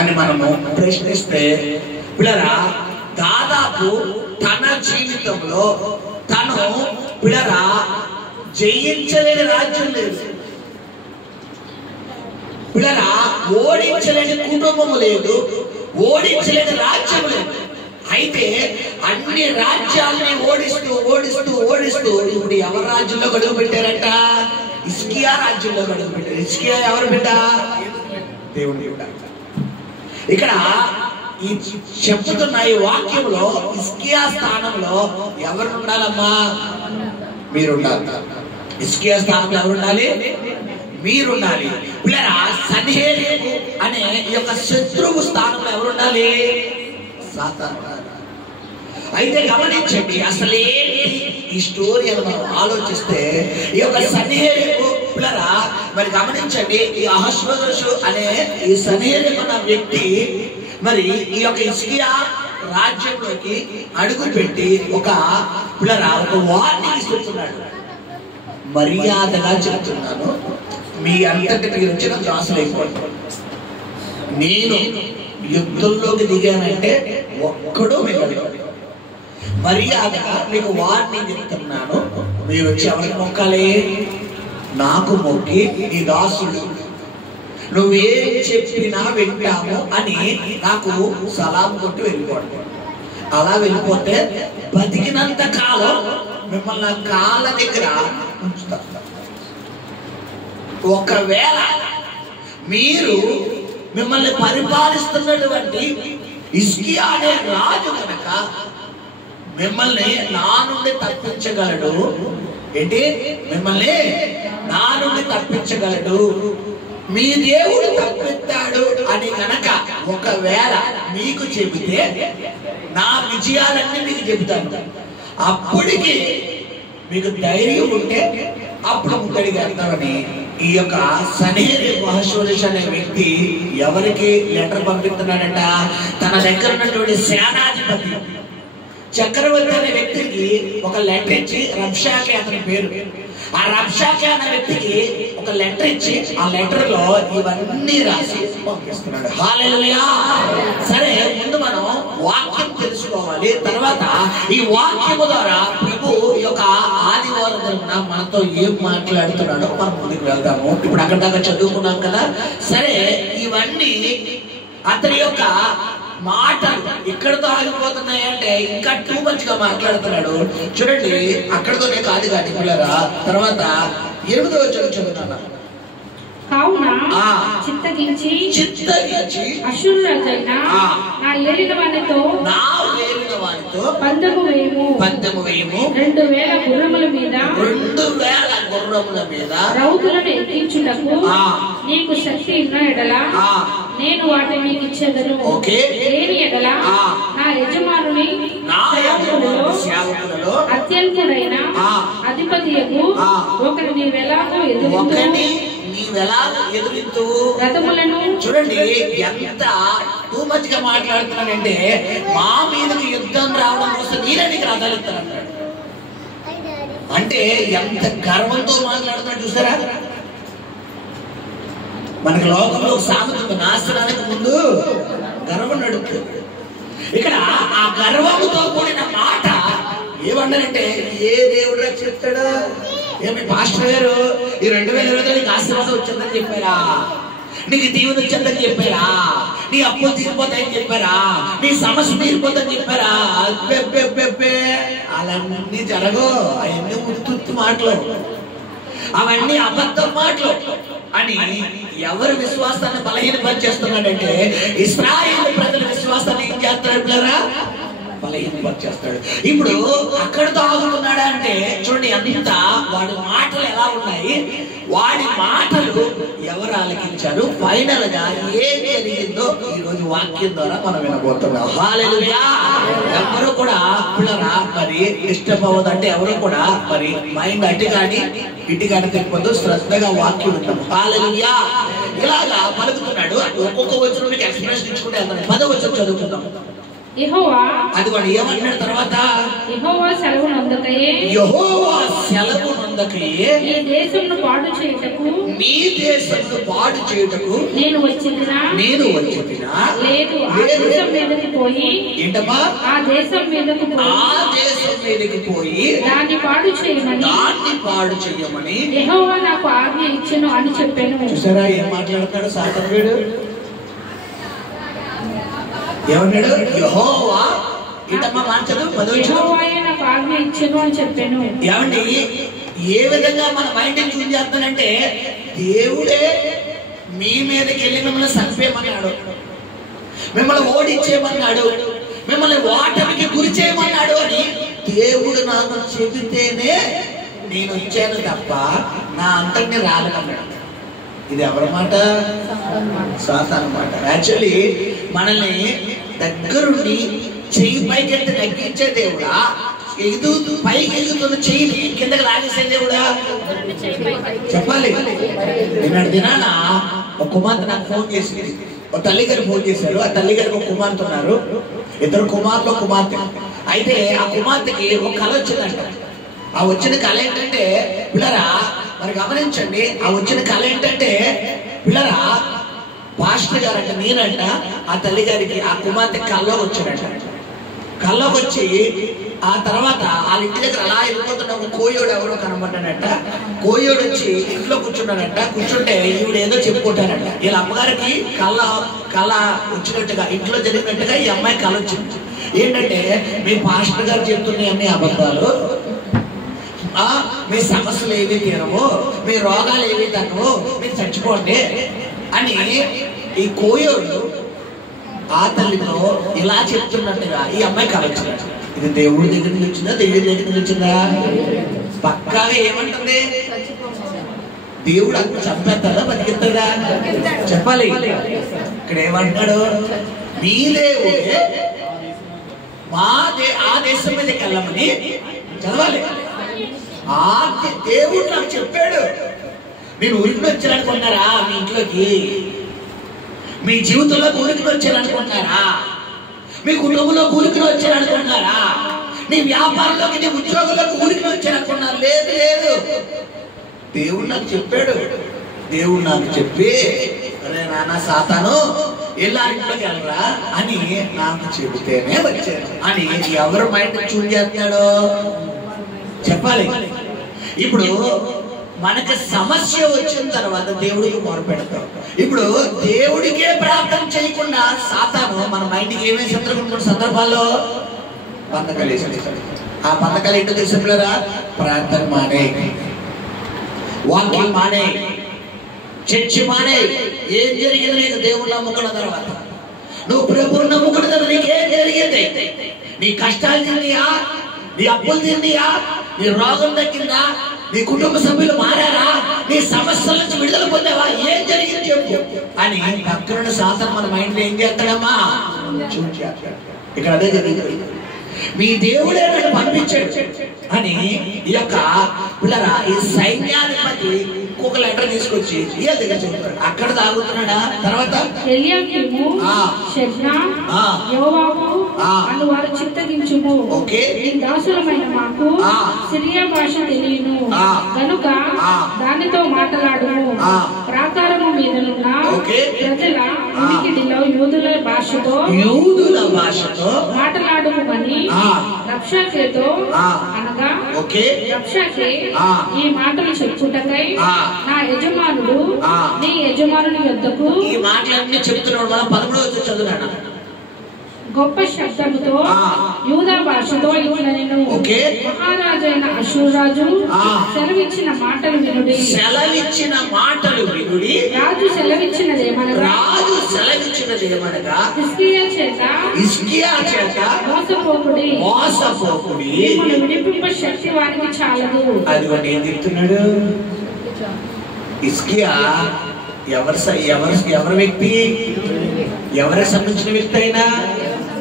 అని మనము ప్రశ్నిస్తే పిల్లరా దాదాపు తన జీవితంలో తను పిల్లరా జయించలేని రాజ్యం లేదు, పిల్లరా ఓడించలేని కుటుంబం లేదు, ఓడించలేని రాజ్యం లేదు. అయితే అన్ని రాజ్యాలని ఓడిస్తూ ఓడిస్తూ ఓడిస్తూ ఇప్పుడు ఎవరి రాజ్యంలో గడువు పెట్టారంట? హిజ్కియా రాజ్యంలో గడువు పెట్టారు. హిజ్కియా ఎవరు బిడ్డ? దేవుడి బిడ్డ. ఇక్కడ ఈ చెప్తున్న ఈ వాక్యంలో హిజ్కియా స్థానంలో ఎవరు ఉండాలమ్మా? మీరుండాలి. హిజ్కియా స్థానంలో ఎవరు ఉండాలి? మీరుండాలి. పిల్లరా సన్హెరీబు అనే ఈ యొక్క శత్రువు స్థానంలో ఎవరు ఉండాలి? సాతాను. అయితే గమనించండి, అసలేంటి ఈ స్టోరీ అని మనం ఆలోచిస్తే ఈ యొక్క సన్హెరీబు పిల్లరా మరి గమనించండి, ఈ అహష్వేరోషు అనే ఈ సన్హెరీబు అన్న వ్యక్తి మరి ఈ యొక్క హిజ్కియా రాజ్యంలోకి అడుగు పెట్టి ఒక పిల్లరా ఒక వార్నింగ్ ఇస్తున్నాడు. మర్యాదగా చెప్తున్నాను, మీ అంతటి మీరు వచ్చిన దాసులు అయిపోతారు. నేను యుద్ధంలోకి దిగానంటే ఒక్కడూ మిగలదు. మర్యాదగా మీకు వార్నింగ్ చెప్తున్నాను, మీరు వచ్చి ఎవరికి మొక్కాలి? నాకు మొక్కి నీ దాసుడు నువ్వేం చెప్పినా వింటాము అని నాకు సలాం కొట్టి వెళ్ళిపోండి. అలా వెళ్ళిపోతే బతికినంత కాలం మిమ్మల్ని కాళ్ళ దగ్గర ఉంచుతా. ఒకవేళ మీరు మిమ్మల్ని పరిపాలిస్తున్నటువంటి హిజ్కియా అనే రాజు కనుక మిమ్మల్ని నా నుండి తప్పించగలడు. ఏంటి? మిమ్మల్ని నా నుండి తప్పించగలడు, మీ దేవుడు తప్పిస్తాడు అని కనుక ఒకవేళ మీకు చెబితే నా విజయాలన్నీ మీకు చెబుతాను. అప్పటికి మీకు ధైర్యం ఉంటే అప్పుడు ముద్దడిగా వెళ్తామని ఈ యొక్క సన్హెరీబు అహష్వేరోషు అనే వ్యక్తి ఎవరికి లెటర్ పంపిస్తున్నాడంట? తన దగ్గర ఉన్నటువంటి సేనాధిపతి చక్రవర్తి అనే వ్యక్తికి ఒక లెటర్ ఇచ్చి, రబ్షాకే అతని పేరు, ఆ రబ్షాకే అనే వ్యక్తికి ఒక లెటర్ ఇచ్చి ఆ లెటర్ లో ఇవన్నీ రాసి పంపిస్తున్నాడు. హల్లెలూయా. సరే, ముందు మనం వాక్యం తెలుసుకోవాలి. తర్వాత ఈ వాక్యము ద్వారా ప్రభు ఈ యొక్క ఆదివారం తరపున మనతో ఏం మాట్లాడుతున్నాడో మనం ముందుకు వెళ్దాము. ఇప్పుడు అక్కడ దాకా చదువుకున్నాం కదా. సరే, ఇవన్నీ అతని యొక్క మాటలు ఎక్కడితో ఆగిపోతున్నాయి అంటే ఇంకా టూ మచ్ గా మాట్లాడుతున్నాడు. చూడండి, అక్కడితోనే కాదు కానీ పిల్లరా తర్వాత 8వ వచనం చదువుతాను. కావున చిత్తగించి అష్షూరు రాజైన నా ఏలిన వానితో పందెము వేయము. 2000 గుర్రముల మీద రౌతులను ఎక్కించుటకు నీకు శక్తి ఉన్న ఎడల నేను వాటిని నీకు ఇచ్చేదను. లేని ఎడల నా యజమానుని సేవకులలో అత్యంతుడైన అధిపతియకు ఒకటి నీవెలాగో ఎదురింతు రథములను. చూడండి ఎంత టూ మచ్ గా మాట్లాడుతున్నాడంటే, మా మీదకి యుద్ధం రావడం కోసం నేనే నీకు రథాలు ఇస్తానంటాడు. అంటే ఎంత గర్వంతో మాట్లాడుతున్నాడు చూసారా? మనకి లోకంలో సామెత, నాశనానికి ముందు గర్వం నడుపుతుంది. ఇక్కడ ఆ గర్వముతో కూడిన మాట ఏమన్నారంటే, ఏ దేవుడు రక్షిస్తాడా? ఏమి పాస్టర్ గారు ఈ 2020 నీకు ఆశీర్వాదం వచ్చిందని చెప్పారా? నీకు దీవెన వచ్చిందని చెప్పారా? నీ అప్పులు తీరిపోతాయని చెప్పారా? నీ సమస్య తీరిపోతాయని చెప్పారా? అలాన్నీ జరగవు. అవన్నీ ఉత్తుత్తి మాటలు, అవన్నీ అబద్ధం మాటలు అని ఎవరి విశ్వాసాన్ని బలహీనపరిచేస్తున్నాడంటే ఇశ్రాయేలు ప్రజల విశ్వాసాన్ని ఏం చేస్తాడు పిల్లరా? బలహీనపరిచేస్తాడు. ఇప్పుడు అక్కడితో ఆగుతున్నాడా అంటే చూడండి ఎంత వాడి మాటలు ఎలా ఉన్నాయి, వాడి మాటలు ఎవరు ఆలకించారు, ఫైనల్ గా ఏం జరిగిందో ఈ రోజు వాక్యం ద్వారా మనం వినబోతున్నాం. హల్లెలూయా. ఎవరు కూడా పిల్లరా మరి ఇష్టపడదు అంటే ఎవరు కూడా మరి మైండ్ అటు కానీ ఇటు కానీ తిప్పదు, శ్రద్ధగా వాక్యం వింటాం. హల్లెలూయా. ఇలాగా పలుకుతున్నాడు. ఒక్కొక్క వచనం మీకు ఎక్స్ప్రెషన్ ఇచ్చుకుంటే 10వ వచనం చదువుకుందాం. యెహోవా అదిగోండి ఏమంటున్నాడు తర్వాత, యెహోవా సెలవునందుకయే యెహోవా సెలవునందుకయే ఈ దేశమును పాడు చేయుటకు నీ దేశమును పాడు చేయుటకు నేను వచ్చినా లేదు ఆ దేశం మీదకి పోయి ఏంటమ్మా ఆ దేశం మీదకు ఆ దేశం మీదకి పోయి దాన్ని పాడు చేయమని యెహోవా నాకు ఆజ్ఞ ఇచ్చెను అని చెప్పాను. చూసారా ఏం మాట్లాడుతున్నాడు సాతానుడు? ఏమన్నాడు? యెహోవా ఏంటమ్మా మార్చదు యెహోవాయే నాకు ఆజ్ఞ ఇచ్చెను అని చెప్పాను. ఏమండి ఏ విధంగా మన మైండ్ చూజ్ చేస్తానంటే, దేవుడే మీ మీదకి వెళ్ళి మిమ్మల్ని చంపేయమన్నాడు, మిమ్మల్ని ఓడించేయమన్నాడు, మిమ్మల్ని ఓటమికి గురి చేయమన్నాడు అని దేవుడు నాకు చెబితేనే నేను వచ్చాను తప్ప నా అంతటిని రాలేదన్నాడు. ఇది ఎవరి మాట? సాతాను మాట. యాక్చువల్లీ మనల్ని దగ్గరుండి చెయ్యి పైకెత్తి తగ్గించే దేవుడా, పైకి ఎగుతున్న చెయ్యిని కిందకి లాగేసే దేవుడా? చెప్పాలి. నిన్నటి దినాన ఒక కుమార్తె నాకు ఫోన్ చేసింది. ఒక తల్లి గారు ఫోన్ చేశారు. ఆ తల్లి గారికి ఒక కుమార్తె ఉన్నారు, ఇద్దరు కుమారులు కుమార్తె. అయితే ఆ కుమార్తెకి ఒక కళ వచ్చిందంట. ఆ వచ్చిన కళ ఏంటంటే పిల్లరా, మరి గమనించండి, ఆ వచ్చిన కళ ఏంటంటే పిల్లరా, పాస్టర్ గారంట నేనంట ఆ తల్లి గారికి ఆ కుమార్తె కళ్ళలోకి వచ్చాడంట. కళ్ళలోకి వచ్చి ఆ తర్వాత వాళ్ళ ఇంటి దగ్గర అలా వెళ్ళిపోతున్న ఒక కోయోడు ఎవరో కనబడ్డాడంట. కోయోడు వచ్చి ఇంట్లో కూర్చున్నాడంట. కూర్చుంటే ఈవిడ ఏదో చెప్పుకుంటానంట. వీళ్ళ అమ్మగారికి కళ వచ్చినట్టుగా, ఇంట్లో జరిగినట్టుగా ఈ అమ్మాయి కళ వచ్చింది. ఏంటంటే, మీ పాస్టర్ గారు చెప్తున్నాయి అన్ని అబద్ధాలు, మీ సమస్యలు ఏవి తీరవు, మీ రోగాలు ఏవి తగ్గవు, మీరు చచ్చిపోండి అని ఈ కోయోడు ఆ తల్లితో ఇలా చెప్తున్నట్టుగా ఈ అమ్మాయి కలొచ్చింది. ఇది దేవుడి దగ్గర నుంచి వచ్చిందా, దేవుడి దగ్గర నుంచి వచ్చిందా? పక్కాగా ఏమంటుంది? దేవుడు అక్కడ చంపేస్తాడా బతికిస్తాడా? చెప్పాలి. ఇక్కడ ఏమంటున్నాడు? మీ దేవుడే ఆ దేశం మీదకి వెళ్ళమని చదవాలి. ఆ దేవుడు నాకు చెప్పాడు. మీరు ఉరికి వచ్చారనుకుంటారా? మీ ఇంట్లోకి, మీ జీవితంలోకి ఉరికి వచ్చారనుకుంటారా? మీ కుటుంబంలో ఉరికి వచ్చారనుకుంటారా? నీ వ్యాపారంలోకి, నీ ఉద్యోగంలోకి ఉరికి వచ్చారనుకున్నారు? లేదు లేదు, దేవుడు నాకు చెప్పాడు. దేవుడు నాకు చెప్పి, అరే నాన్న సాతాను ఇలా ఇంట్లోకి వెళ్ళరా అని నాకు చెబితేనే వచ్చాను అని ఎవరు మైండ్ చూజ్ చేస్తున్నాడు? చెప్పాలి. ఇప్పుడు మనకు సమస్య వచ్చిన తర్వాత దేవుడికి మొరపెడతాం. ఇప్పుడు దేవుడికే ప్రార్థన చేయకుండా సాతాను మన మైండ్కి ఏమేమి శత్రువులు సందర్భాల్లో బంధకాలు వేసేస్తాడు. ఆ బంధకాలు ఏంటో తెలిసినరా? ప్రార్థన మానే, వాక్యం మానే, చర్చి మానే. ఏం జరిగింది నీకు? దేవుడు నమ్ముకున్న తర్వాత, నువ్వు ప్రభువుని నమ్ముకున్న తర్వాత నీకేం జరిగింది? నీ కష్టాలు తిన్నాయా? నీ అప్పులు తిన్నాయా? నీ రోగం తగ్గిందా? నీ కుటుంబ సభ్యులు మారారా? నీ సమస్యల నుంచి విడుదల పొందావా? ఏం జరిగింది చెప్పు అని పక్కన సాతాను మన మైండ్ లో ఏం చేస్తాడమ్మా? ఇక్కడ అదే జరిగింది. మీ దేవుడే నన్ను పంపించాడు అని ఈ యొక్క పిల్లరా ఈ సైన్యాధిపతి ఇంకొక లెటర్ తీసుకొచ్చి దగ్గర చెప్తాడు. అక్కడ తాగుతున్నాడా? తర్వాత వారు చిత్తగించుము. దాసులమైన మాకు సిరియా భాష తెలియను కనుక దానితో మాట్లాడుము. ప్రాకారము మీదనున్న ప్రజల ఉనికిడిలో యూదుల భాషతో మాట్లాడుమని రబ్షాకేతో అనగా రబ్షాకే ఈ మాటలు చెప్పుటకై నా యజమానుడు నీ యజమానుని యొద్దకు ఈ మాటలన్నీ చెప్తున్నాడు. మనం 13వ చదువునా గొప్ప శబ్దముతో యూదా భాషతో ఇట్లా నేను మహారాజైన అషూరాజు సెలవిచ్చిన మాటలు వినుడి. రాజు సెలవిచ్చినదేమనగా హిజ్కియా చేత మోసపోకుడి, మిమ్మల్ని విడిపింప శక్తి వారికి చాలదు. అదిగోండి ఏం చెప్తున్నాడు హిజ్కియా? ఎవరి వ్యక్తి? ఎవరికి సంబంధించిన వ్యక్తి అయినా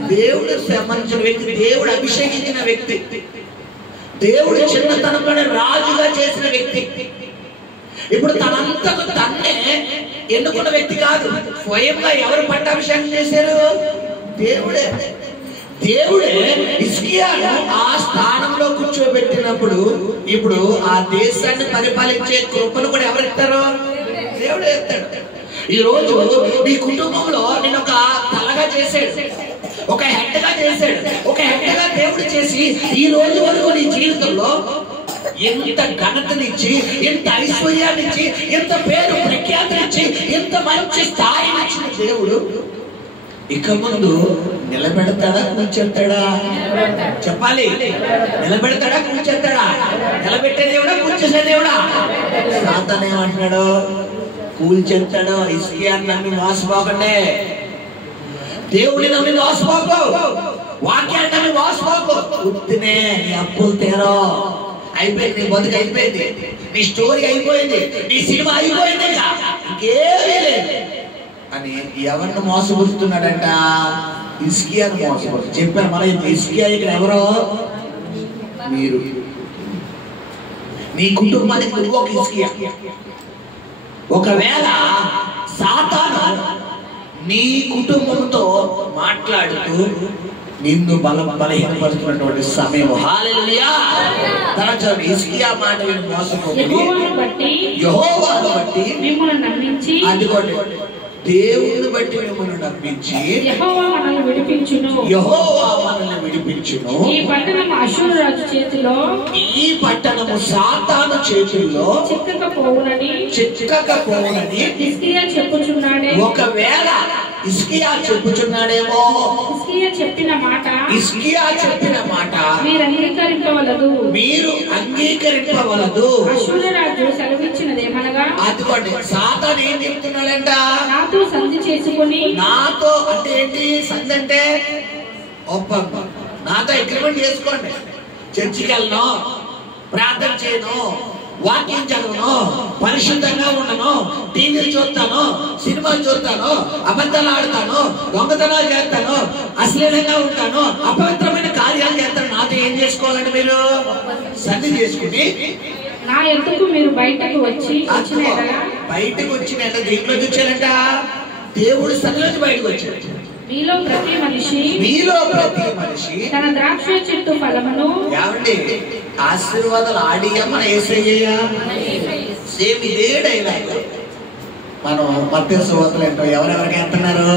దేవుడు సంబంధించిన వ్యక్తి, దేవుడు అభిషేకించిన వ్యక్తి, దేవుడు చిన్నతనంలోనే రాజుగా చేసిన వ్యక్తి. ఇప్పుడు తనంతకు తన్నే ఎన్నుకున్న వ్యక్తి కాదు. స్వయంగా ఎవరు పట్టాభిషేకం చేశారు? దేవుడే. దేవుడే హిజ్కియాను ఆ స్థానంలో కూర్చోబెట్టినప్పుడు ఇప్పుడు ఆ దేశాన్ని పరిపాలించే కృపను కూడా ఎవరు ఇస్తారు? దేవుడే ఇస్తాడు. ఈ రోజు నీ కుటుంబంలో నేను ఒక తలగా చేశాడు, ఒక హెడ్గా చేశాడు. ఒక హెడ్గా దేవుడు చేసి ఈ రోజు వరకు నీ జీవితంలో ఎంత ఘనతనిచ్చి, ఎంత ఐశ్వర్యాన్నిచ్చి, ఎంత పేరు ప్రఖ్యాతినిచ్చి, ఎంత మంచి స్థాయినిచ్చిన దేవుడు ఇక ముందు నిలబెడతాడా కూర్చెత్తాడా? చెప్పాలి. నిలబెడతాడా కూర్చెత్తాడా? నిలబెట్టే దేవుడా కూర్చేసే దేవుడా? సాతాను ఏమంటున్నాడు? కూల్చెత్తాడు. హిజ్కియాను నమ్మి మోసపోకండి. దేవుడిని నమ్మి మోసపోకు. వాక్యాన్ని నమ్మి మోసపోకు. ఉత్తినే నీ అప్పులు తీరో. అయిపోయింది. నీ బతుకు అయిపోయింది. నీ స్టోరీ అయిపోయింది. నీ సినిమా అయిపోయింది. ఇంకేమీ లేదు అని ఎవరిని మోసపరుస్తున్నాడంట? హిజ్కియాను మోసపరుస్తు. చెప్పాను మన హిజ్కియా ఇక్కడ ఎవరో? మీరు. నీ కుటుంబానికి నువ్వు ఒక హిజ్కియా. ఒకవేళ సాతాను నీ కుటుంబంతో మాట్లాడుతూ నిన్ను బలహీనపరుస్తున్నటువంటి సమయం, హల్లెలూయా, హిజ్కియా మాట విని మోసపోయి యెహోవాను బట్టి మిమ్మల్ని నమ్మించి, అదిగోండి దేవుని బట్టి మిమ్మల్ని నమ్మించి యెహోవా మనల్ని విడిపించును. ఈ పట్టణము అష్షూరు రాజు చేతిలో, ఈ పట్టణము సాతాను చేతుల్లో చిక్కకపోవునని హిజ్కియా చెప్పుచున్నాడే. ఒకవేళ హిజ్కియా చెప్పుచున్నాడేమో. హిజ్కియా చెప్పిన మాట మీరు అంగీకరింపవలదు. అష్షూరు రాజు సెలవిచ్చినదేమనగా, అదిగోండి సాతాను ఏం చెప్తున్నాడంట? నాతో సంధి చేసుకుని, నాతో అంటే ఏంటి? సంధి అంటే ఒప్పందం. నాతో అగ్రిమెంట్ చేసుకోండి. చర్చికి వెళ్ళను, ప్రార్థన చేయను, వాక్యం చదవను, పరిశుద్ధంగా ఉండను, టీవీలు చూస్తాను, సినిమాలు చూస్తాను, అబద్ధాలు ఆడతాను, దొంగతనాలు చేస్తాను, అశ్లీలంగా ఉంటాను, అపవిత్రమైన కార్యాలు చేస్తాను. నాతో ఏం చేసుకోవాలండి? మీరు సంధి చేసుకుని నా ఎద్దుకు మీరు బయటకు వచ్చిన దీంట్లో చూచారంట. దేవుడు సన్నిలోంచి బయటకు వచ్చాడు. మీలో ప్రతి మనిషి తన ద్రాక్ష చెట్టు ఫలమును, ఏమండి ఆశీర్వాదాలు ఆడియా మన యేసయ్యా? సేమ్ ఇదే డైలాగ్ మనం మత్తయి సువార్తలో ఏంటో ఎవరెవరికి ఎత్తున్నారు?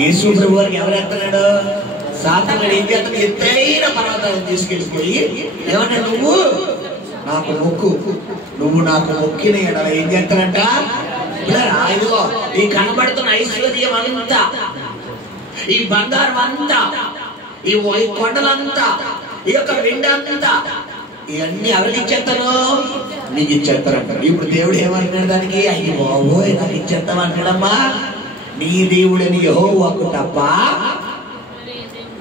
యేసు ప్రభు వారికి ఎవరు ఎత్తున్నాడు? సాతాను ఏం చేస్తాడు? ఎత్తైన పర్వతాలను తీసుకెళ్ళిపోయి ఏమన్నా నువ్వు నాకు మొక్కు, నువ్వు నాకు మొక్కిన ఎడల ఏం చేస్తానంట? ఇదిగో ఈ కనబడుతున్న ఐశ్వర్యం అంతా, ఈ బంగారం అంతా, ఈ కొండలంతా, ఈ యొక్క వెండంతా, ఇవన్నీ ఎవరికి ఇచ్చేస్తాను? నీకు ఇచ్చేస్తారంట. ఇప్పుడు దేవుడు ఏమంటున్నాడు దానికి? అయ్యి బాబోయ్ నాకు ఇచ్చేస్తాం అంటాడమ్మా. నీ దేవుడని యెహోవాకు తప్ప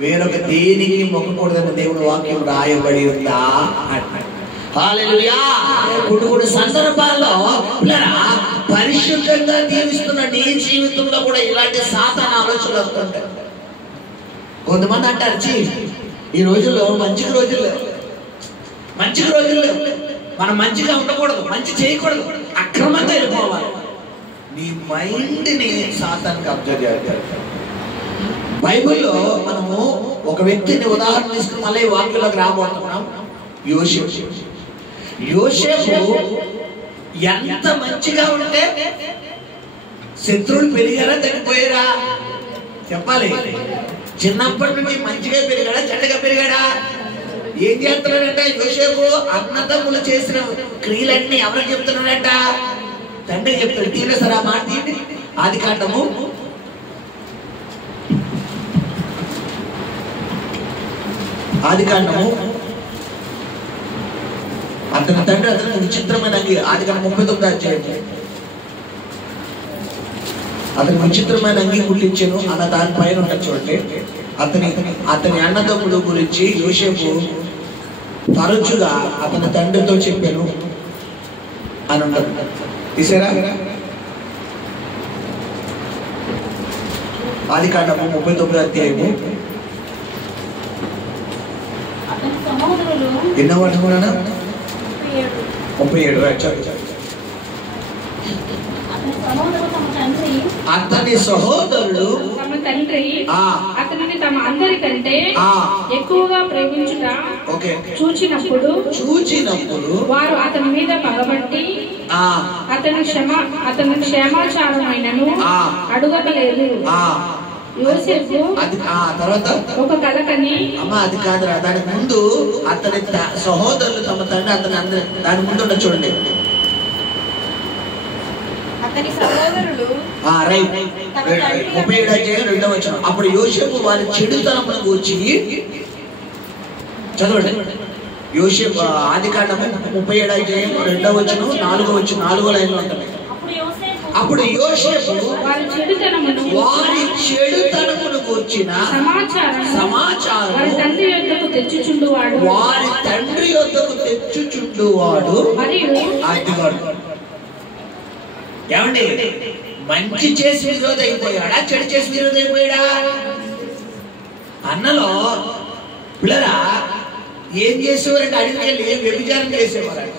వేరొక దేనికి మొక్కకూడదని దేవుడు వాక్యం రాయబడి ఉందా అంటాడు. హల్లెలూయా. కొన్ని సందర్భాల్లో పరిశుద్ధంగా జీవిస్తున్న నీ జీవితంలో కూడా ఇలాంటి సాతాను ఆలోచనలు వస్తుంటాయి. కొంతమంది అంటారు, ఈ రోజుల్లో మంచిగా రోజుల్లో మనం మంచిగా ఉండకూడదు, మంచి చేయకూడదు, అక్రమంగా వెళ్ళిపోవాలి. నీ మైండ్ని సాతానుకి అబ్జర్వ్ చేయాలి. బైబిల్లో మనము ఒక వ్యక్తిని ఉదాహరణ తీసుకుని మళ్ళీ వాక్యంలోకి రాబోతున్నాం. యోసేపు ఎంత మంచిగా ఉంటే శత్రువులు పెరిగారా తగ్గిపోయారా? చెప్పాలి. చిన్నప్పటి నుండి మంచిగా పెరిగాడా చెడ్డగా పెరిగాడా? ఏం చేస్తున్నాడంట యోసేపు? అన్నదమ్ములు చేసిన క్రియలన్నీ ఎవరికి చెప్తున్నాడంట? తండ్రి చెప్తాడు. తీరే సరే ఆ మాట తీయండి. ఆదికాండము 39 అతని తండ్రి అతనికి విచిత్రమైన అంగి. ఆదికాండం 39 అధ్యాయం. అతనికి విచిత్రమైన అంగి కుట్టించాను అన్న దానిపైన ఉంటుంది చూడండి. అతని అన్నదమ్ముడు గురించి యోసేపు తరచుగా అతని తండ్రితో చెప్పాను అని ఉంటుంది. తీసారా? ఆదికాండము 39 అధ్యాయము. ఎన్నో పట్టుకున్నానా? 37. అతని సహోదరుడు తమ తండ్రి అతనిని తమ అందరికంటే ఎక్కువగా ప్రేమించుట చూచినప్పుడు వారు అతని మీద పగబట్టి అతని క్షేమాచారమైనను అడుగలేదు. యోసేపు ఒక కల కని అది కాదురా, దాని ముందు అతని సహోదరులు తమ తండ్రి అతని అందరి దాని ముందు ఉన్న చూడండి. అతని సహోదరులు 37 అప్పుడు యోసేపు వారి చెడుతనమును గూర్చి చదవండి. యోసేపు ఆదికాండము 37 4 లైన్లో ఉంటుంది. అప్పుడు యోసేపు వారి చెడుతనమును గూర్చిన సమాచారం వారి తండ్రి యొద్దకు తెచ్చుచుండువాడు. ఏమండి, మంచి చేసి విరోధి అయిపోయాడా, చెడు చేసి విరోధి అయిపోయాడా? అన్నలో పిల్లరా ఏం చేసేవారంటే అడవికి వెళ్ళి వ్యభిచారం చేసేవారంట.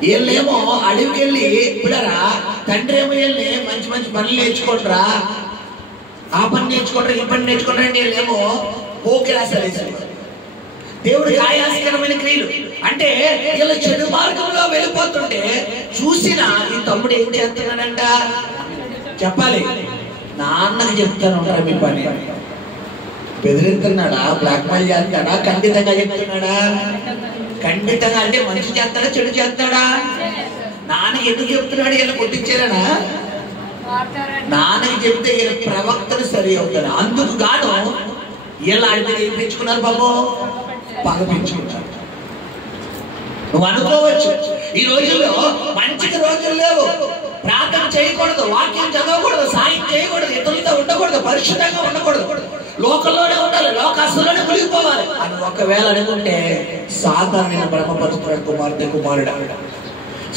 వీళ్ళేమో అడవికి వెళ్ళి పిల్లరా తండ్రి ఏమో వెళ్ళి మంచి మంచి పనులు నేర్చుకుంటారా, ఆ పని నేర్చుకుంటారా, ఈ పని నేర్చుకుంటారా అంటే వీళ్ళేమో పోకిరాసాలు వేసేవారు. దేవుడికి ఆయాసకరమైన క్రియలు అంటే వీళ్ళు చెడు మార్గంలో వెళ్ళిపోతుంటే చూసిన ఈ తమ్ముడు ఏం చేస్తున్నాడంట చెప్పాలి. నాన్నకి చెప్తాను ఉంటారా మీ పని, బెదిరిస్తున్నాడా, బ్లాక్ మెయిల్ చేస్తాడా, ఖండితంగా చెప్తున్నాడా? ఖండితంగా అంటే మంచి చేస్తాడా చెడు చేస్తాడా? నాన్నకి ఎందుకు చెప్తున్నాడు? వీళ్ళు కొట్టించారనా? నాన్నకి చెప్తే వీళ్ళ ప్రవక్తలు సరి అవుతాడు. అందుకు గాను వీళ్ళు ఆడి మీద ఏం పెంచుకున్నారు బాబు? పగ పెంచుకుంటారు. నువ్వు అనుకోవచ్చు ఈ రోజుల్లో మంచికి రోజులు లేవు, ప్రార్థన చేయకూడదు, వాక్యం చదవకూడదు, సాయం చేయకూడదు, ఇతరులతో ఉండకూడదు, పరిశుద్ధంగా ఉండకూడదు, లోకంలోనే ఉండాలి, లోకాస్తులోనే మునిగిపోవాలి అని ఒకవేళ అనుకుంటే సాతాను నిన్ను బ్రహ్మపరుస్తున్నాడు. కుమారుడు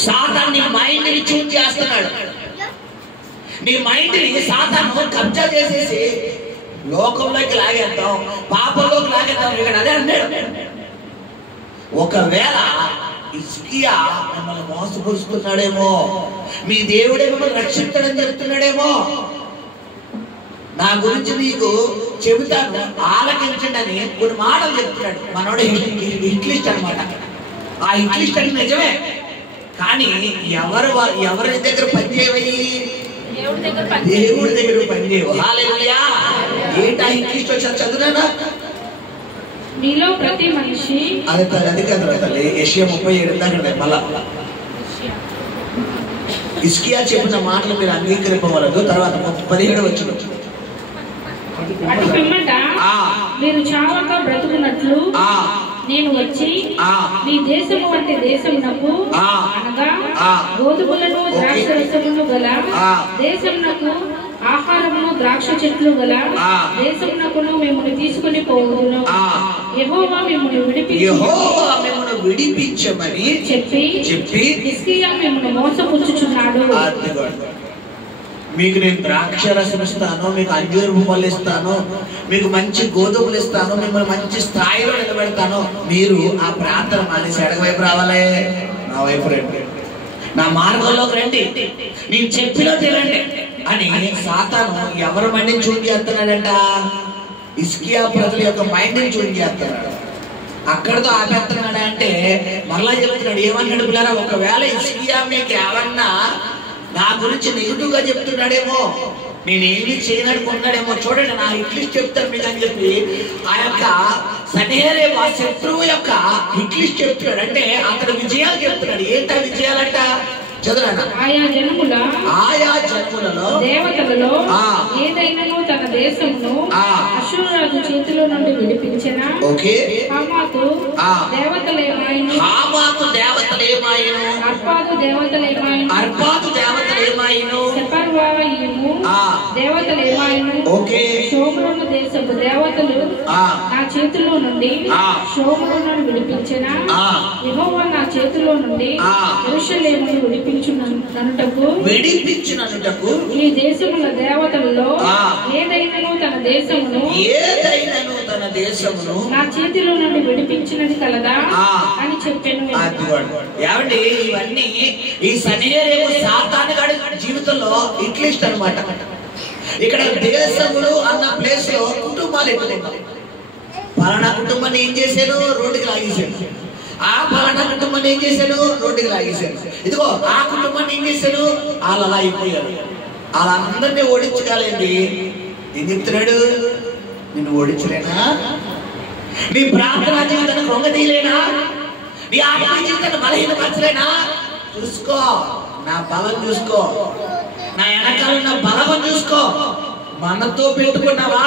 సాతాను నీ మైండ్ ని చూజ్ చేస్తున్నాడు. నీ మైండ్ ని సాతాను కబ్జా చేసేసి లోకంలోకి లాగేద్దాం, పాపంలోకి లాగేద్దాం. ఇక్కడ అదే అన్నాడు. ఒకవేళ హిజ్కియా మిమ్మల్ని మోసపరుస్తున్నాడేమో, మీ దేవుడే మిమ్మల్ని రక్షిస్తాడని చెప్తున్నాడేమో, నా గురించి నీకు చెబుతాను ఆలకించండి అని కొన్ని మాటలు చెప్తున్నాడు. మనోడు హిట్లిస్ట్ అనమాట. ఆ హిట్లిస్ట్ అంటే నిజమే, కానీ ఎవరి దగ్గర పనిచేయవయి? దేవుడి దగ్గర పనిచేయవు. హల్లెలూయా. ఏంటా హిట్లిస్ట్ వచ్చా చదువునా? మీలో ప్రతి మనిషి అది కాదు తల్లి. యెషయా 37 దాకా మళ్ళా హిజ్కియా చెప్పిన మాటలు మీరు అంగీకరింపవలదు. తర్వాత 17 వచ్చిన అటు పిమ్మట మీరు చావక బ్రతుకున్నట్లు నేను వచ్చి మీ దేశము వంటి దేశమునకు అనగా గోధుమలను ద్రాక్షరసమును గల దేశమునకు ఆహారమును ద్రాక్ష చెట్లు గల దేశమునకును మిమ్మల్ని తీసుకుని పోవుదును. యెహోవా మిమ్మల్ని విడిపించమని చెప్పి హిజ్కియా మిమ్మల్ని మోసపుచ్చుచున్నాడు. మీకు నేను ద్రాక్ష రసం ఇస్తాను, మీకు అంజూరపు పళ్ళు ఇస్తాను, మీకు మంచి గోధుమలు ఇస్తాను, మిమ్మల్ని మంచి స్థాయిలో నిలబెడతాను. మీరు ఆ ప్రార్థన మానేసి ఎడగవైపు రావాలే, నా వైపు రండి, నా మార్గంలోకి రండి, నేను చెప్పిలో తినండి అని సాతాను ఎవరి మైండ్ని చూజ్ చేస్తున్నాడంట? హిజ్కియా ప్రజల యొక్క మైండ్ని చూజ్ చేస్తున్నాడు. అక్కడితో ఆపేస్తున్నాడు అంటే మరలా చెప్తున్నాడు. ఏమన్నాడు పిల్లరా? ఒకవేళ హిజ్కియా మీకు ఏమన్నా నా గురించి నెగిటివ్ గా చెప్తున్నాడేమో, నేనేమి చేయనడుకున్నాడేమో, చూడండి నా హిట్లిస్ట్ చెప్తాను మీకు అని చెప్పి ఆ యొక్క సన్హెరీబు శత్రువు యొక్క హిట్లిస్ట్ చెప్తున్నాడు. అంటే అతడు విజయాలు చెప్తున్నాడు. ఏంటా విజయాలంట? చదువునా? ఆయా జన్ములలో దేవతలలో ఏదైనాను తన దేశమును అష్షూరురాజు చేతిలో నుండి విడిపించిన హమాతు దేవతలేమాయను, అర్పాదు దేవతలేమాయను, సెపర్వాయిము దేవతలేమాయను, షోమ్రోను దేశపు దేవతలు నా చేతిలో నుండి షోమ్రోనును విడిపించిన యెహోవా నా చేతిలో నుండి యెరూషలేమును విడిపించుననుటకు ఈ దేశముల దేవతలలో ఏదైనాను తన దేశమును నా చేతిలో నుండి విడిపించినది కలదా అని చెప్పాను. ఏమండి ఇవన్నీ ఈ సన్హెరీబు సాతానుగాడి జీవితంలో హిట్లిస్ట్ అన్నమాట. ఇక్కడ దేశములు అన్న ప్లేస్ లో కుటుంబాలు ఎక్కువ. పలానా కుటుంబాన్ని ఏం చేశాను, రోడ్డుకి లాగేశాను. ఆ పలానా కుటుంబాన్ని ఏం చేశాను, రోడ్డుకి లాగేశాను. ఇదిగో ఆ కుటుంబాన్ని ఏం చేశాను, వాళ్ళు అలా అయిపోయారు. వాళ్ళందరినీ ఓడించగలండి. ఏం చెప్తున్నాడు, నిన్ను ఓడించలేనా, నీ ప్రార్థనా జీవితాన్ని కృంగతీయలేనా, నీ ఆత్మీయ జీవితాన్ని బలహీనపరచలేనా, చూసుకో నా బలం, చూసుకో నా వెనకాల ఉన్న బలం చూసుకో. మనతో పెట్టుకున్నావా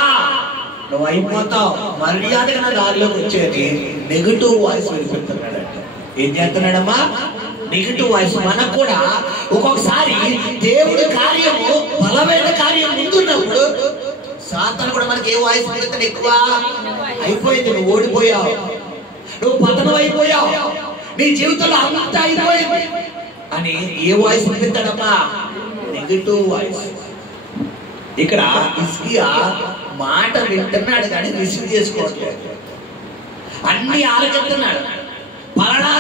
నువ్వు అయిపోతావు. మర్యాదగా నా దారిలోకి వచ్చేది నెగిటివ్ వాయిస్ వినిపిస్తున్నాడంట. ఏం చేస్తున్నాడమ్మా, నెగిటివ్ వాయిస్. మనకు కూడా ఒక్కొక్కసారి దేవుడి కార్యము, బలమైన కార్యం ముందున్నప్పుడు సాతాను కూడా మనకి ఏ వాయిస్ వినిపిస్తుంది, ఎక్కువ అయిపోయింది, నువ్వు ఓడిపోయావు, నువ్వు పతనం అయిపోయావు, నీ జీవితంలో అంతా అయిపోయింది అని ఏ వాయిస్ వినిపిస్తాడమ్మా, నెగిటివ్ వాయిస్. ఇక్కడ హిజ్కియా మాట వింటున్నాడు కానీ రిసీవ్ చేసుకోవట్లేదు. అన్ని ఆలకెత్తున్నాడు. పలానా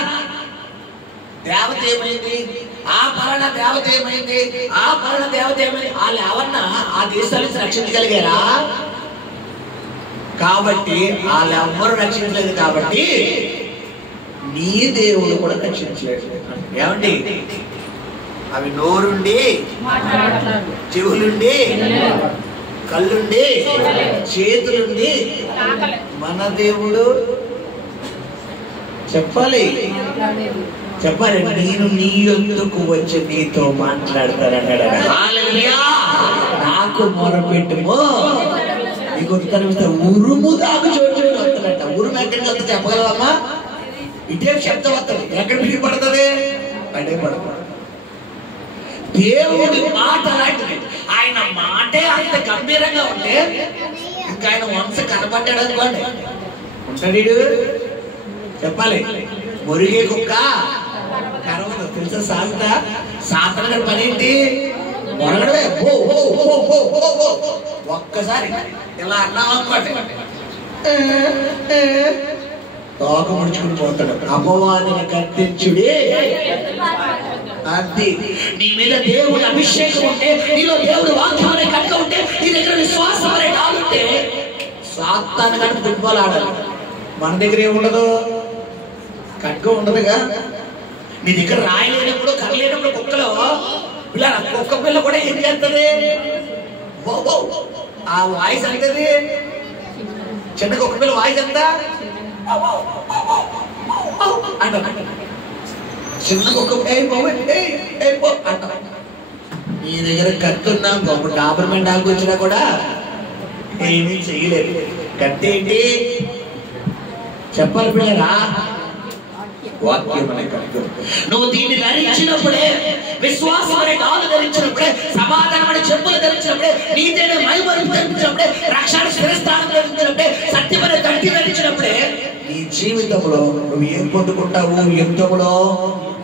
దేవత ఏమైంది, ఆ పలానా దేవత ఏమైంది, ఆ పలానా దేవత ఏమైంది, వాళ్ళు ఎవరన్నా ఆ దేశాల నుంచి రక్షించగలిగారా? కాబట్టి వాళ్ళు ఎవ్వరు రక్షించలేదు. కాబట్టి నీ దేవుడు కూడా రక్షించలేదు. ఏమండి, అవి నోరుండి, చెవులుండి, కళ్ళుండి, చేతులుండి, మన దేవుడు చెప్పాలి, నేను నీ యొద్దకు వచ్చి నీతో మాట్లాడతానన్నాడు. హల్లెలూయా. నాకు మొరపెట్టుమో నీకు ఉరుము దాకా చోటు వస్తాడట. ఉరుము ఎక్కడికి వస్తే చెప్పగలవమ్మా? ఇదే శబ్దం వస్తుంది. ఎక్కడ పడుతుంది, అడే పడుతుంది. దేవుడి మాట లాంటిది. ఆయన మాటే అంత గంభీరంగా ఉంటే ఇంకా ఆయన వంశ కనబడ్డాడు అనుకోండి, ఉంటాడు. చెప్పాలి, మురిగే కుక్క కరవదు తెలుసా? సాతన గారి పని ఏంటి, మొరగడమే. ఒక్కసారి ఇలా అన్నావు అనుకోండి, తోక ముడుచుకుని పోతాడు. అపవాదిని కత్తించుడే అది. నీ మీద దేవుడి అభిషేకం ఉంటే, నీలో దేవుడు వాక్యం కనుక ఉంటే, నీ దగ్గర విశ్వాసం అనే కాదుంటే సాతాను కానీ ఫుట్బాల్ ఆడాలి. మన దగ్గర ఏముండదు, ఖడ్గం ఉండదుగా. నీ దగ్గర రాయలేనప్పుడు, కర్రలేనప్పుడు కుక్కలో కుక్క పిల్ల కూడా ఏం చేస్తుంది, ఆ వాయిస్ అంతది. చిన్న కుక్క పిల్ల వాయిస్ ఎంత అంట. చిన్న కుక్క అంట. నీ దగ్గర కత్తున్నా గొప్ప డాబర్మెంట్ డాక్ వచ్చినా కూడా ఏమీ చేయలేదు. కత్తి ఏంటి చెప్పాలి పిల్లరా, వాక్యం అనే కత్తి. నువ్వు దీన్ని ధరించినప్పుడే, విశ్వాసం అనే డాలు ధరించినప్పుడే, సమాధానం అనే చెప్పులు ధరించినప్పుడే, నీతేనే మైమరుపు ధరించినప్పుడే, రక్షణ స్థిరస్థానం ధరించినప్పుడే, సత్యం అనే తండ్రి ధరించినప్పుడే నీ జీవితంలో నువ్వు ఏం పొందుకుంటావు, యుద్ధంలో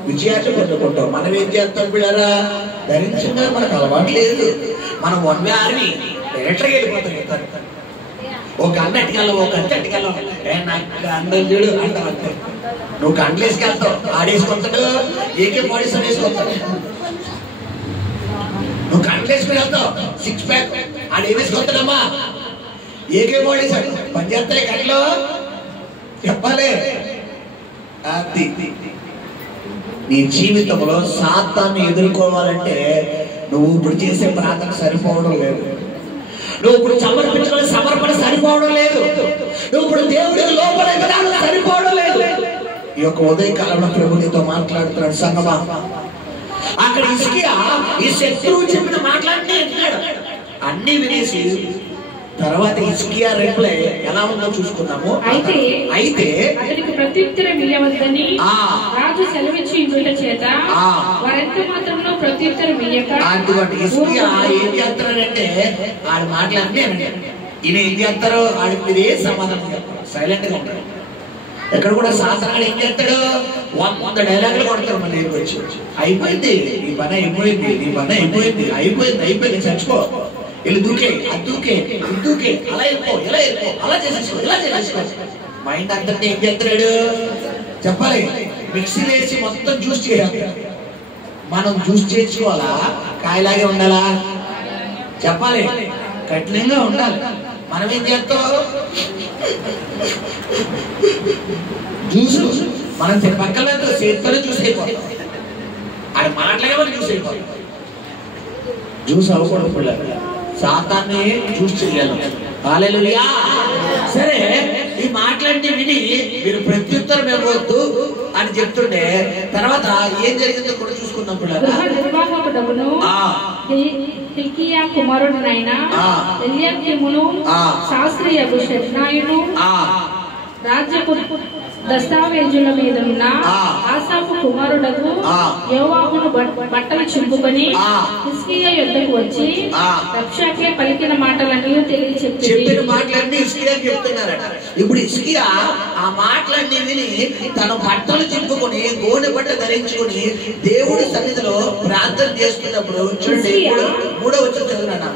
విజయాన్ని పొందుకుంటావు. మనం ఏం చేస్తాం పిల్లరా, ధరించగా మనకు అలవాటు లేదు. మనం వన్ వే ఆర్మీ డైరెక్ట్గా వెళ్ళిపోతాం. ఒక గంట అట్టుకెళ్ళవు, ఒక గంట అట్టుకెళ్ళవు. నాకు అందరు చూడు అంటాం అంతే. నువ్వు గంటలు వేసుకెళ్తావు, ఆడేసుకొస్తాడు, ఏకే బాడీస్ వేసుకొస్తాడు. నువ్వు గంటలు వేసుకుని వెళ్తావు, సిక్స్ ప్యాక్ ఆడేసుకొస్తాడమ్మా, ఏకే బాడీస్ పని చేస్తాయి గంటలో. చెప్పాలి, అది నీ జీవితంలో సాతాన్ని ఎదుర్కోవాలంటే నువ్వు ఇప్పుడు చేసే ప్రార్థన సరిపోవడం లేదు, నువ్వు ఇప్పుడు సమర్పించుకునే సమర్పణ సరిపోవడం లేదు, నువ్వు ఇప్పుడు దేవుడికి లోపల విధానం సరిపోవడం లేదు. ఈ యొక్క ఉదయకాలంలో ప్రభు నీతో మాట్లాడుతున్నాడు సంగమా. అక్కడ హిజ్కియా ఈ శత్రువు చెప్పిన మాట్లాడినే అంటున్నాడు. అన్ని వినేసి తర్వాత హిజ్కియా రిప్లై ఎలా ఉందో చూసుకున్నాము. అయితే అతనికి ప్రత్యుత్తరం ఇయ్యవద్దని రాజు సెలవిచ్చి ఇందుల చేత వారెంత మాత్రంలో ప్రత్యుత్తరం ఇయ్యక, అటువంటి హిజ్కియా ఏం చేస్తున్నాడంటే ఆడు మాట్లాడితే ఈయన ఏం చేస్తారో ఆడికి మీరే సమాధానం చెప్తారు, సైలెంట్ గా ఉంటారు. ఎక్కడ కూడా సాధారణ ఏం చేస్తాడు, 100 డైలాగులు కొడతారు. మళ్ళీ వచ్చి అయిపోయింది నీ పని, అయిపోయింది నీ పని, అయిపోయింది అయిపోయింది అయిపోయింది, చచ్చిపో, వెళ్ళి దూకే, అది దూకే, ఇది దూకే, అలా వెళ్ళిపో, ఇలా వెళ్ళిపో, అలా చేసేసుకో, ఇలా చేసేసుకో. మైండ్ అందరినీ ఏం చేస్తున్నాడు చెప్పాలి, మిక్సీలో వేసి మొత్తం జ్యూస్ చేయాలి. మనం జ్యూస్ చేసుకోవాలా, కాయలాగే ఉండాలా? చెప్పాలి, కఠినంగా ఉండాలి. మనం ఏం చేస్తాం? జ్యూస్ మనం పక్కన చేతితోనే జ్యూస్ అయిపోతాం. అది మాటలుగా మనం జ్యూస్ అయిపోతాం. జ్యూస్ అవ్వకూడదు పిల్లలు, సాతాన్ని జ్యూస్ చేయాలి. హల్లెలూయా. సరే, ఈ మాటలన్నీ విని మీరు ప్రత్యుత్తరం ఇవ్వవద్దు అని చెప్తుండే తర్వాత ఏం జరిగిందో కూడా చూసుకుందాం పిల్లలు. హిల్కీయా కుమారుడునైన ఎల్యాకీమును శాస్త్రియగు షెబ్నాయును రాజ్యపు దస్తావేజుల మీద ఉన్న ఆసాపు కుమారుడకు యోవాబును బట్టలు చింపుకొని హిజ్కియా యొద్దకు వచ్చి రబ్షాకే పలికిన మాటలన్నీ చెప్పిన మాటలన్నీ హిజ్కియా చెప్తున్నారట. ఇప్పుడు హిజ్కియా ఆ మాటలన్నీ విని తన బట్టలు చింపుకొని గోనె బట్ట ధరించుకొని దేవుడి సన్నిధిలో ప్రార్థన చేస్తున్నప్పుడు చూడండి, 3వ వచనం చదువునా.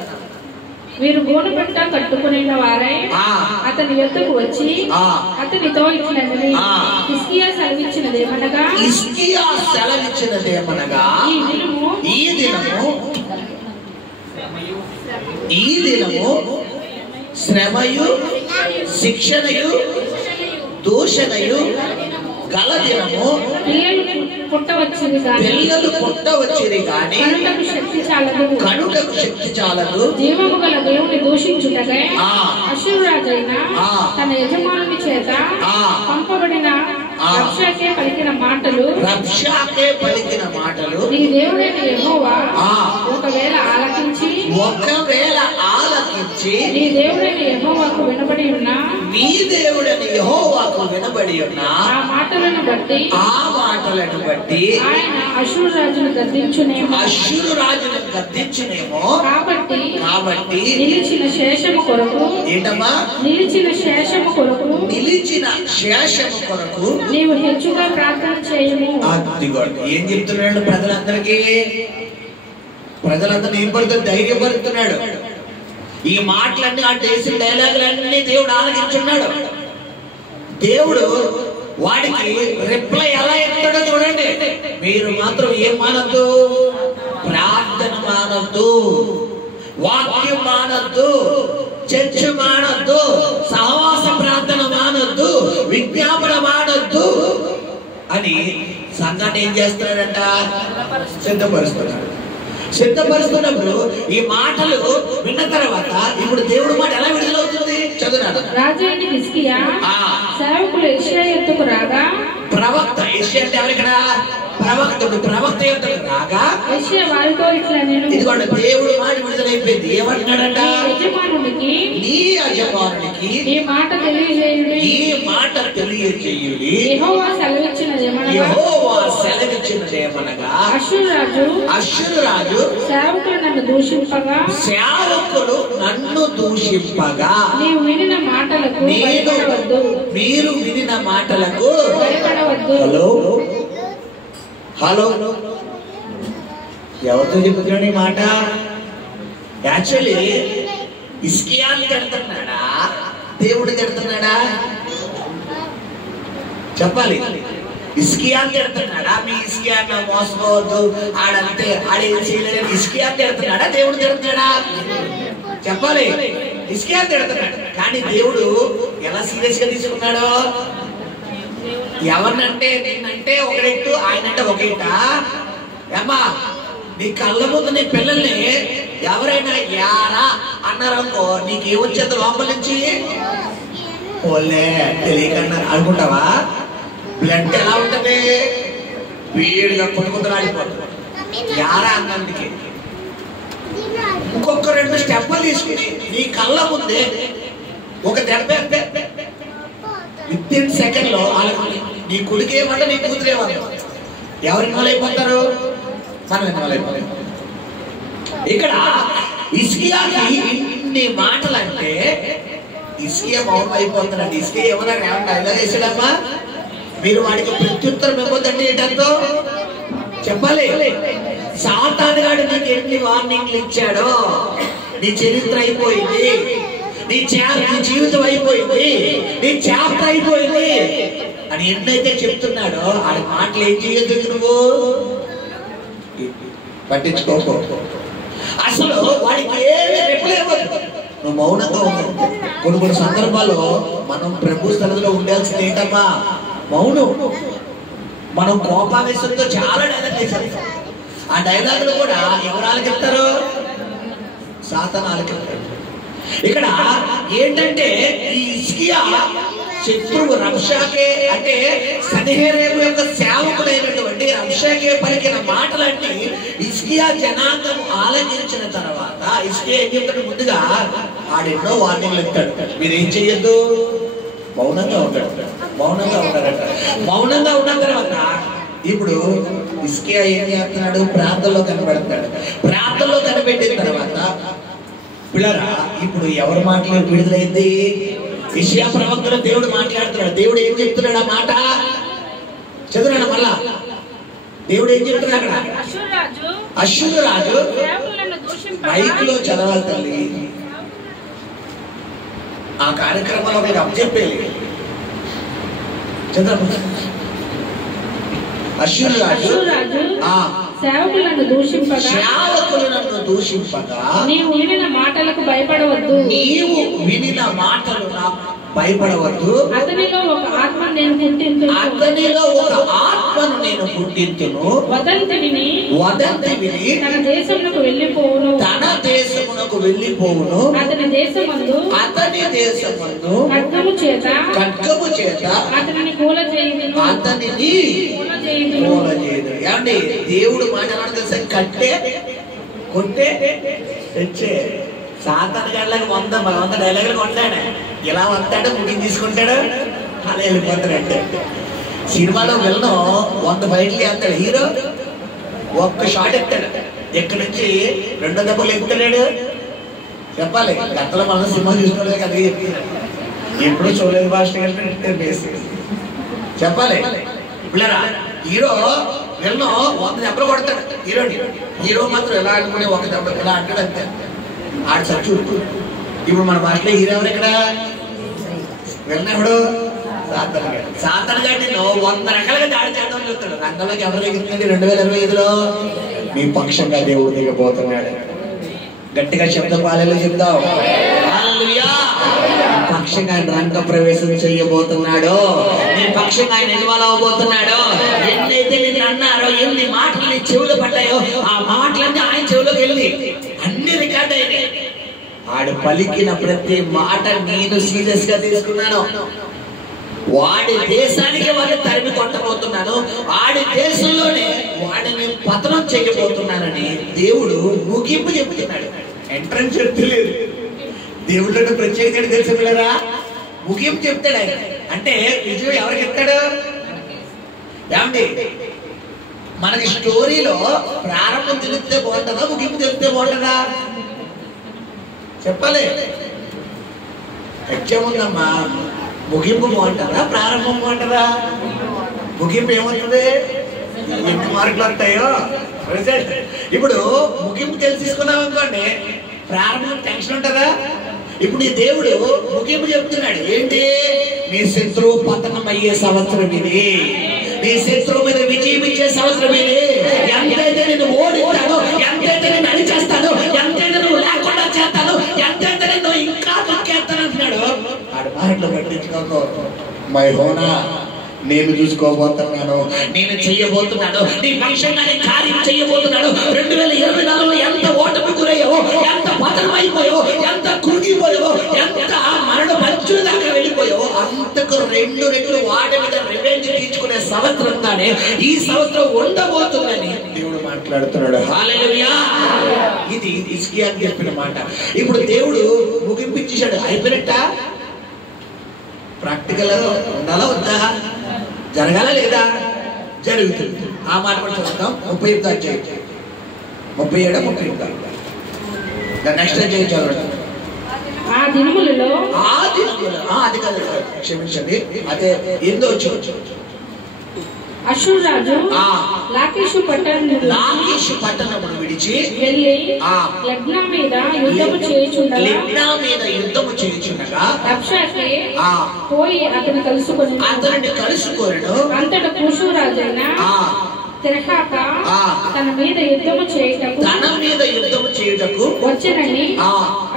వీరు గోనెపట్ట కట్టుకునే వారై అతని యొద్దకు వచ్చి అతనితో ఇట్లనని, హిజ్కియా సెలవిచ్చినదేమనగా ఈ దినము శ్రమయు శిక్షణయు దూషణయు గల దినము. పిల్లలు పుట్టవచ్చిరి గాని కనుటకు శక్తి చాలదు. జీవము గల దేవుని దూషించుటకై అష్షూరు రాజైన తన యజమానుని చేత పంపబడిన రబ్షాకే పలికిన మాటలు నీ దేవుడైన యెహోవా ఒకవేళ ఆలకించి నీ దేవుడైన యెహోవాకు వినబడి ఉన్నా ఆ మాటలను బట్టి ఆయన అష్షూరు రాజును గద్దించునేమో. కాబట్టి నిలిచిన శేషము కొరకు నీవు హెచ్చుగా ప్రార్థన చేయము. ఏం చెప్తున్నాడు ప్రజలందరినీ ఏం పడుతుంది? ధైర్యపడుతున్నాడు. ఈ మాటలన్నీ ఆ దేశం డైలాగులన్నీ దేవుడు ఆలకించున్నాడు. దేవుడు వాడికి రిప్లై ఎలా ఇస్తాడో చూడండి. మీరు మాత్రం ఏం మానద్దు? ప్రార్థన మానద్దు, వాక్యం మానద్దు, చర్చ మానద్దు, సహవాస ప్రార్థన మానద్దు, విజ్ఞాపన మానద్దు అని సంఘాన్ని ఏం చేస్తున్నాడంట? సిద్ధపరుస్తున్నప్పుడు ఈ మాటలు విన్న తర్వాత ఇప్పుడు దేవుడు మాట ఎలా విడుదలవుతుంది? చదువునాడు. రాజైన హిజ్కియా సేవకులు యెషయా యొద్దకు రాగా, ప్రవక్త యెషయా అంటే ఎవరు ఇక్కడ? ప్రవక్త యొద్దకు రాగా యెషయా వారితో ఇట్లనెను, ఇదిగోండి దేవుడు మాట విడుదలైపోయింది. ఏమంటున్నాడంట? నీ యజమానునికి ఈ మాట తెలియజేయుడి. యెహోవా సెలవిచ్చినదేమనగా అష్షూరు రాజు సేవకులు నన్ను దూషింపగా నీవు వినిన మాటలకు మీరు వినిన మాటలకు భయపడవద్దు. హలో, ఎవరితో చెప్తున్నాడు ఈ మాట? యాక్చువల్లీ హిజ్కియాని తిడుతున్నాడా, దేవుడు తిడుతున్నాడా? చెప్పాలి. హిజ్కియాని తిడుతున్నాడా? మీ హిజ్కియాని మోసపోవద్దు, ఆడంతే ఆడేం చేయలేదని హిజ్కియాని తిడుతున్నాడా, దేవుడు తిడుతున్నాడా? చెప్పాలి. హిజ్కియాని తిడుతున్నాడు. కానీ దేవుడు ఎలా సీరియస్ గా తీసుకున్నాడు? ఎవరినంటే నిన్నంటే ఒకరెట్టు, ఆయనంటే ఒకట. ఏమ్మా, నీ కళ్ళ ముందు నీ పిల్లల్ని ఎవరైనా యారా అన్నారనుకో, నీకేమొచ్చేది లోపల నుంచి? ఓలే తెలియకన్నారు అనుకుంటావా? బ్లడ్ ఎలా ఉంటది? వేడిగా కొట్టుకుంటూ ఆడిపోతుంది. యారా అన్నందుకే ఇంకొక 2 స్టెప్పులు తీసుకుని నీ కళ్ళ ముందే ఒక దెబ్బ విత్ ఇన్ సెకండ్ లో నీ కొడుకు ఏమంటే నీ కూతురు ఏమంట? ఎవరు ఇన్వాల్వ్ అయిపోతారు? మనం ఇన్వాల్వ్ అయిపోతాం. ఇక్కడ హిజ్కియాకి ఇన్ని మాటలు అంటే హిజ్కియా మౌనం అయిపోతున్నాడు. హిజ్కియా ఏమన్నా ఇలా చేసాడమ్మా? మీరు వాడికి ప్రత్యుత్తరం ఇవ్వద్దండి. ఏంటంతో చెప్పాలి. సాతానుగాడు నీకు ఎన్ని వార్నింగ్లు ఇచ్చాడో, నీ చరిత్ర అయిపోయింది, నీ జీవితం అయిపోయింది, నీ చాప్టర్ అయిపోయింది అని ఎన్నైతే చెప్తున్నాడో ఆ మాటలు ఏం చేయొద్దు, నువ్వు పట్టించుకోకో. ఆ అసలు వాడికి ఏమీ రిప్లై ఇవ్వదు, నువ్వు మౌనంగా ఉన్నావు. కొన్ని సందర్భాల్లో మనం ప్రభు స్థలంలో ఉండాల్సింది ఏంటమ్మా? మౌనం. మనం కోపావేశంతో చాలా డైలాగ్ వేసాం. ఆ డైలాగులు కూడా ఎవరు ఆలకిస్తారు? సాతాను ఆలకిస్తాడు. ఇక్కడ ఏంటంటే ఈ హిజ్కియా శత్రువు రబ్షాకే అంటే సన్హెరీబు యొక్క సేవకుడైనటువంటి రబ్షాకే పలికిన మాటలన్నీ హిజ్కియా జనాంగం ఆలకించిన తర్వాత హిజ్కియా ఏం చెప్తాడు? ముందుగా ఆడెన్నో వార్నింగ్లు ఇస్తాడు. మీరేం చెయ్యొద్దు, మౌనంగా ఉంటాడు. మౌనంగా ఉంటారట. మౌనంగా ఉన్న తర్వాత ఇప్పుడు హిజ్కియా ఏం చేస్తున్నాడు? ప్రార్థనలో కనబెడతాడు. ప్రార్థనలో కనిపెట్టిన తర్వాత పిల్లరా ఇప్పుడు ఎవరి మాటలు విడుదలైంది? యెషయా ప్రవక్తలో దేవుడు మాట్లాడుతున్నాడు. దేవుడు ఏం చెప్తున్నాడు? ఆ మాట చదువురాడు మళ్ళా. దేవుడు ఏం చెప్తున్నాడు అక్కడ? అశ్షూరు రాజు మైక్ లో చదవాలి తల్లి. ఆ కార్యక్రమంలో మీకు అప్పచెప్పేది చదవ. అశ్షూరు రాజు సేవకులను దూషింపగా నీవు వినిన మాటలకు భయపడవద్దు. నీవు వినిన మాటలు భయపడవద్దు. అతనిలో ఒక ఆత్మను నేను పుట్టింతును. అతనిలో ఒక ఆత్మను నేను పుట్టింతును. వదంతి విని తన దేశమునకు వెళ్ళిపోవును. అతని దేశమందు ఖడ్గము చేత అతనిని కూల చేయుదును. ఏమండి దేవుడు మాట్లాడాలి తెలుసా? కట్టే కొట్టే తెచ్చే. సాతాను గడ్లకు 100 డైలాగులు కొట్టాడు. ఇలా వస్తాడు, బుకింగ్ తీసుకుంటాడు, అలా వెళ్ళిపోతాడు. అంటే సినిమాలో వెళ్ళడం 100 బయటలు వేస్తాడు హీరో, ఒక్క షాట్ ఎత్తాడు, ఎక్కడి నుంచి 2 దెబ్బలు ఎక్కుతాడు. చెప్పాలి గంటలో మనం సినిమా చూసుకోలేదు కదా, ఎప్పుడు చూడలేదు భాష చెప్పాలి. పిల్లరా హీరో వెళ్ళను 100 దెబ్బలు కొడతాడు హీరోని. హీరో మాత్రం ఎలా అనుకుని 1 దెబ్బ ఎలా అంటాడు అంతే. ఆడు సచ్చు. ఇప్పుడు మన భాషలో హీరో ఎవరు? ఇక్కడ వెళ్ళినప్పుడు సాతాను గాడిని 100 రకాలుగా దాడి చేద్దామని చెప్తాడు. రంగంలోకి ఎవరు దిగుతుంది? 2025లో మీ పక్షంగా దేవుడు దిగబోతున్నాడు. గట్టిగా శబ్దపాలలో చెప్తావు. పక్షంగా ఆయన రంగ ప్రవేశం చేయబోతున్నాడు. నీ పక్షంగా ఆయన ఇన్వాల్వ్ అవబోతున్నాడు. ఎన్నైతే నిన్ను అన్నారో, ఎన్ని మాటలు నీ చెవులు పడ్డాయో ఆ మాటలన్నీ ఆయన చెవులోకి వెళ్ళి అన్ని రికార్డ్ అయినాయి. ఆడు పలికిన ప్రతి మాట నేను సీరియస్ గా తీసుకున్నాను. వాడి దేశానికి వాడిని తరిమి కొట్టబోతున్నాను. ఆడి దేశంలోనే వాడిని పతనం చేయబోతున్నానని దేవుడు ముగింపు చెప్తున్నాడు. ఎంట్రన్స్ చెప్తలేదు. దేవుడు ప్రత్యేకత తెలిసి పిల్లరా ముగింపు చెప్తాడు ఆయన. అంటే విజయం ఎవరికి చెప్తాడు? ఏమండి మనకి స్టోరీలో ప్రారంభం తెలిస్తే బాగుంటుందా, ముగింపు తెలిస్తే బాగుంటుందా? చెప్పాలి. ఎక్కేముందమ్మా, ముగింపు బాగుంటుందా ప్రారంభం బాగుంటుందా? ముగింపు ఏమవుతుంది? ఎన్ని మార్కులు వస్తాయో రిజల్ట్. ఇప్పుడు ముగింపు తెలుసుకున్నాం అనుకోండి, ప్రారంభం టెన్షన్ ఉంటుందా? ఇప్పుడు నీ దేవుడు ముగింపు చెప్తున్నాడు. ఏంటి? నీ శత్రువు పతనం అయ్యే సంవత్సరం ఇది, నీ శత్రువు మీద విజయం ఇచ్చే సంవత్సరం ఇది. ఎంతైతే నేను ఓడిస్తాను, ఎంతైతే నేను అడిచేస్తాను, ఎంతైతే నువ్వు లేకుండా చేస్తాను, ఎంతైతే నేను ఇంకా తొక్కేస్తాను అంటున్నాడు. ఆడు మాటలు పట్టించుకోకు. మై హోనా నేను చూసుకోబోతున్నాను, నేను చెయ్యబోతున్నాను, నీ పక్షంగా నేను కార్యం చెయ్యబోతున్నాడు. 2024లో ఎంత ఓటమి గురయ్యావో, ఎంత పతనం అయిపోయావో, ఎంత కృంగిపోయావో, ఎంత మరణ పంచుల దాకా వెళ్ళిపోయావో అంతకు 2 రెట్లు వాటి మీద రివెంజ్ తీర్చుకునే సంవత్సరంగానే ఈ సంవత్సరం ఉండబోతుందని దేవుడు మాట్లాడుతున్నాడు. హల్లెలూయా. ఇది హిజ్కియా చెప్పిన మాట. ఇప్పుడు దేవుడు ముగింపించేశాడు. అయిపోయినట్ట ప్రాక్టికల్ ఉండాలా వద్దా? జరగాల లేదా? జరుగుతుంది. ఆ మాట కూడా చూద్దాం. 37 అధ్యాయం 37 నెక్స్ట్ అధ్యాయం చదవండి. ఆ దినములలో అది కాదు, క్షమించండి, అదే ఏందో వచ్చు. అశ్షూరు రాజు లాకీషు పట్టణమును విడిచి వెళ్ళి లబ్నా మీద యుద్ధము చేయుచుండగా రబ్షాకే పోయి అతన్ని కలుసుకొని అంతట కూషు రాజైన తిరహాక తన మీద యుద్ధము చేయుటకు వచ్చనని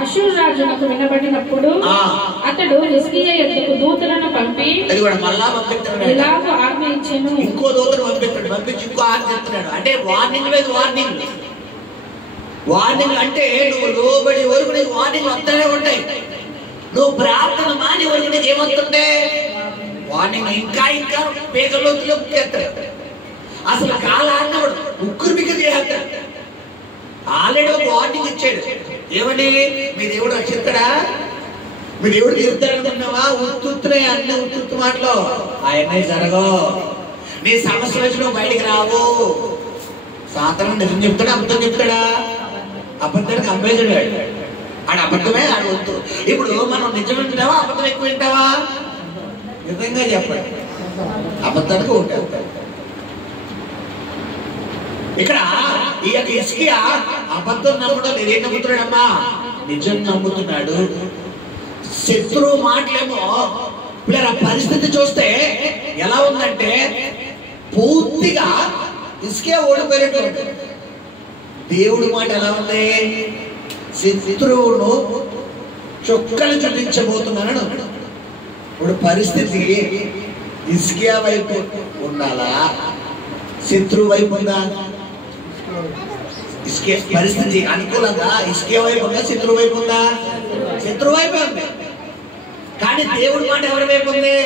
అష్షూరు రాజునకు వినబడినప్పుడు అతడు హిజ్కియా యొద్దకు దూతలను పంపి ఇలాగ ఆజ్ఞ ఇచ్చెను. ఇంకో దూతను పంపించి ఇంకో ఆజ్ఞ ఇస్తున్నాడు. అంటే వార్నింగ్ లేదు, వార్నింగ్ అంటే నువ్వు లోబడి వరకు నీకు వార్నింగ్ వస్తూనే ఉంటాయి. నువ్వు ప్రార్థన మాని వరకు నీకు ఏమవుతుంటే వార్నింగ్ ఇంకా పేగలోతులోకి ఎత్తాడు. అసలు కాలాన్ని ముగ్గురు బిగ్గురు చేస్తాడు. ఆల్రెడీ ఒక వార్నింగ్ ఇచ్చాడు. ఏమని? మీ దేవుడు రక్షిస్తాడా, మీ దేవుడు తీరుతాడనుకున్నావా? ఉత్తుత్తునే అన్ని ఉత్తు మాటలు ఆయనే జరగవు. నీ సమస్య వచ్చి నువ్వు బయటికి రావు. సాతాను నిజం చెప్తాడా అబద్ధం చెప్తాడా? అబద్ధానికి అమ్మేసాడు ఆడ అబద్ధమే ఆడ వద్దు. ఇప్పుడు మనం నిజం వింటావా అబద్ధం ఎక్కువ వింటావా? నిజంగా చెప్పండి, అబద్ధానికి ఉంటావు. ఇక్కడ ఈ యొక్క హిజ్కియా అబద్ధం నమ్మడం లేదు. ఏం నమ్ముతున్నాడమ్మా? నిజం నమ్ముతున్నాడు. శత్రువు మాటలేమో పిల్లల పరిస్థితి చూస్తే ఎలా ఉందంటే పూర్తిగా హిజ్కియా ఓడిపోయినట్టు. దేవుడి మాట ఎలా ఉంది? శత్రువును చొక్కలు చూపించబోతున్నాను. ఇప్పుడు పరిస్థితి హిజ్కియా వైపు ఉండాలా, శత్రువు వైపు ఉందా? పరిస్థితి అనుకూలంగా హిజ్కియా వైపు ఉందా, శత్రువు వైపు ఉందా? శత్రువు వైపు ఉంది. కానీ దేవుడి మాట ఎవరి వైపు ఉంది?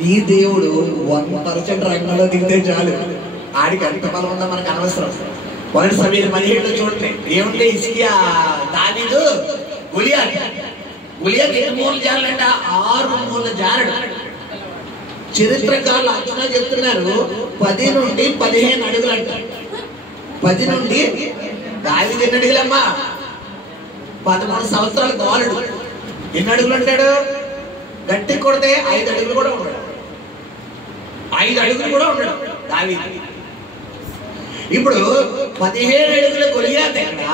నీ దేవుడు 1% రంగంలో దిగితే చాలు, ఆడికి ఎంత బలం ఉందో మనకు అనవసరం. 1 సమీర్ 17 చూడండి ఏముంటే హిజ్కియా దావీదు గొలియాత్ 8 మూలలు జారంట, 6 మూలలు జారడు. చరిత్రకారులు అంచనా చెప్తున్నారు 10 నుండి 15 అడుగులు అంట. 10 నుండి దావీదు ఎన్ని అడుగులమ్మా? 13 సంవత్సరాలు బాలుడు. ఎన్ని అడుగులు అంటాడు? గట్టి కొడితే 5 అడుగులు కూడా ఉన్నాడు. 5 అడుగులు కూడా ఉన్నాడు దావీదు. ఇప్పుడు 17 అడుగుల గొలియాత్ ఎక్కడ,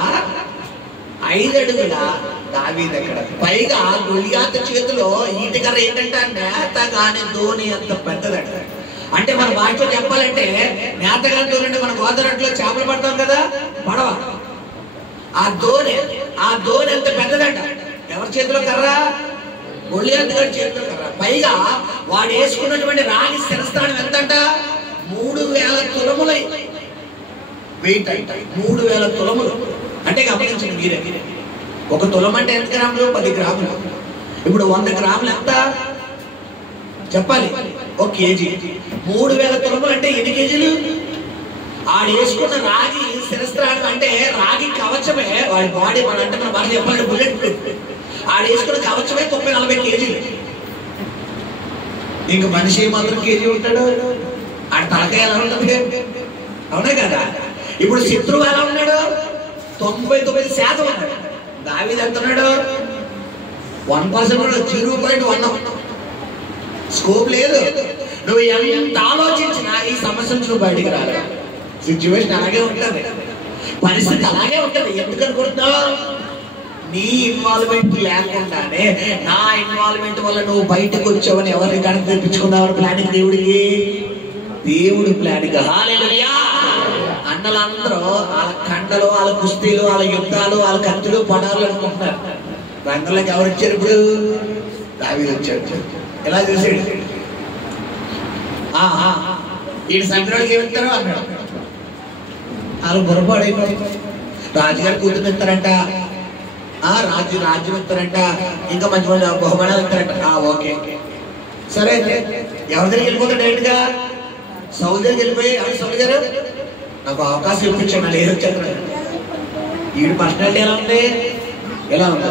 5 అడుగుల దావీదు ఎక్కడ? పైగా గొలియాత్ చేతిలో ఈటకర్ర ఏంటంటే నేత గాని ధోని అంత పెద్దదట. అంటే మన భాషలో చెప్పాలంటే నేత గాని ధోని అంటే మన గోదావరిలో చేపలు పడతాం కదా పడవ, ఆ ధోని అంత పెద్దదట. ఎవరి చేతిలో కర్ర? గొలియాత్ గారి చేతిలో కర్ర. పైగా వాడు వేసుకున్నటువంటి రాగి శిరస్థానం ఎంతంట? 3000 తులములై వెయిట్ అంట. 3000 తులములు అంటే గమనించండి మీరే. 1 తులం అంటే ఎంత గ్రాములు? 10 గ్రాములు. ఇప్పుడు 100 గ్రాములు ఎంత చెప్పాలి? 1 కేజీ. 3000 తులములు అంటే ఎన్ని కేజీలు? ఆడు వేసుకున్న రాగి శిరస్త్రాణం అంటే రాగి కవచమే వాడి బాడీ. మన అంటే మన భాష చెప్పాలంటే బుల్లెట్ ప్రూఫ్. ఆడు వేసుకున్న కవచమే 30-40 కేజీలు. ఇంక మనిషి మాత్రం కేజీ ఉంటాడు. ఆడ తలకాయ ఎలా ఉంటుంది? అవునా కదా? ఇప్పుడు శత్రువు ఎలా ఉన్నాడు? 99% ఉన్నాడు. దావీదు ఎంత ఉన్నాడు? 1% ఉన్నాడు. 0.1 స్కోప్ లేదు. నువ్వు ఎంత ఆలోచించినా ఈ సమస్య నుంచి నువ్వు బయటికి రాలే. సిచ్యువేషన్ అలాగే ఉంటుంది, పరిస్థితి అలాగే ఉంటుంది. ఎందుకు అనుకుంటున్నావు? నీ ఇన్వాల్వ్మెంట్ లేకుండానే నా ఇన్వాల్వ్మెంట్ వల్ల నువ్వు బయటకు వచ్చావని ఎవరిని కనుక తెప్పించుకున్నావు? ప్లానింగ్ దేవుడికి, దేవుడి ప్లానింగ్. హల్లెలూయా. అన్నలందరూ వాళ్ళ కండలు, వాళ్ళ కుస్తీలు, వాళ్ళ యుద్ధాలు, వాళ్ళ కత్తులు, పడాలు అనుకుంటున్నారు. రంగంలోకి ఎవరు వచ్చారు? ఇప్పుడు దావీదు వచ్చాడు. ఎలా చేసాడు? ఈయన సంక్రాంతికి ఏమిస్తారు అన్నాడు. వాళ్ళు బుర్రపాడైపోయి రాజుగారి కూతురు ఇస్తారంట, రాజ్యం ఇస్తారంట, ఇంకా మంచి మంచి బహుమానాలు ఇస్తారంట. ఓకే సరే, ఎవరి దగ్గరికి వెళ్ళిపోతాడు? డైరెక్ట్ గా సౌదీ దగ్గరికి వెళ్ళిపోయి, సౌదీ గారు నాకు అవకాశం ఇప్పించాను, నేను ఏదొచ్చాను. వీడి పర్సనాలిటీ ఎలా ఉంది? ఎలా ఉంది?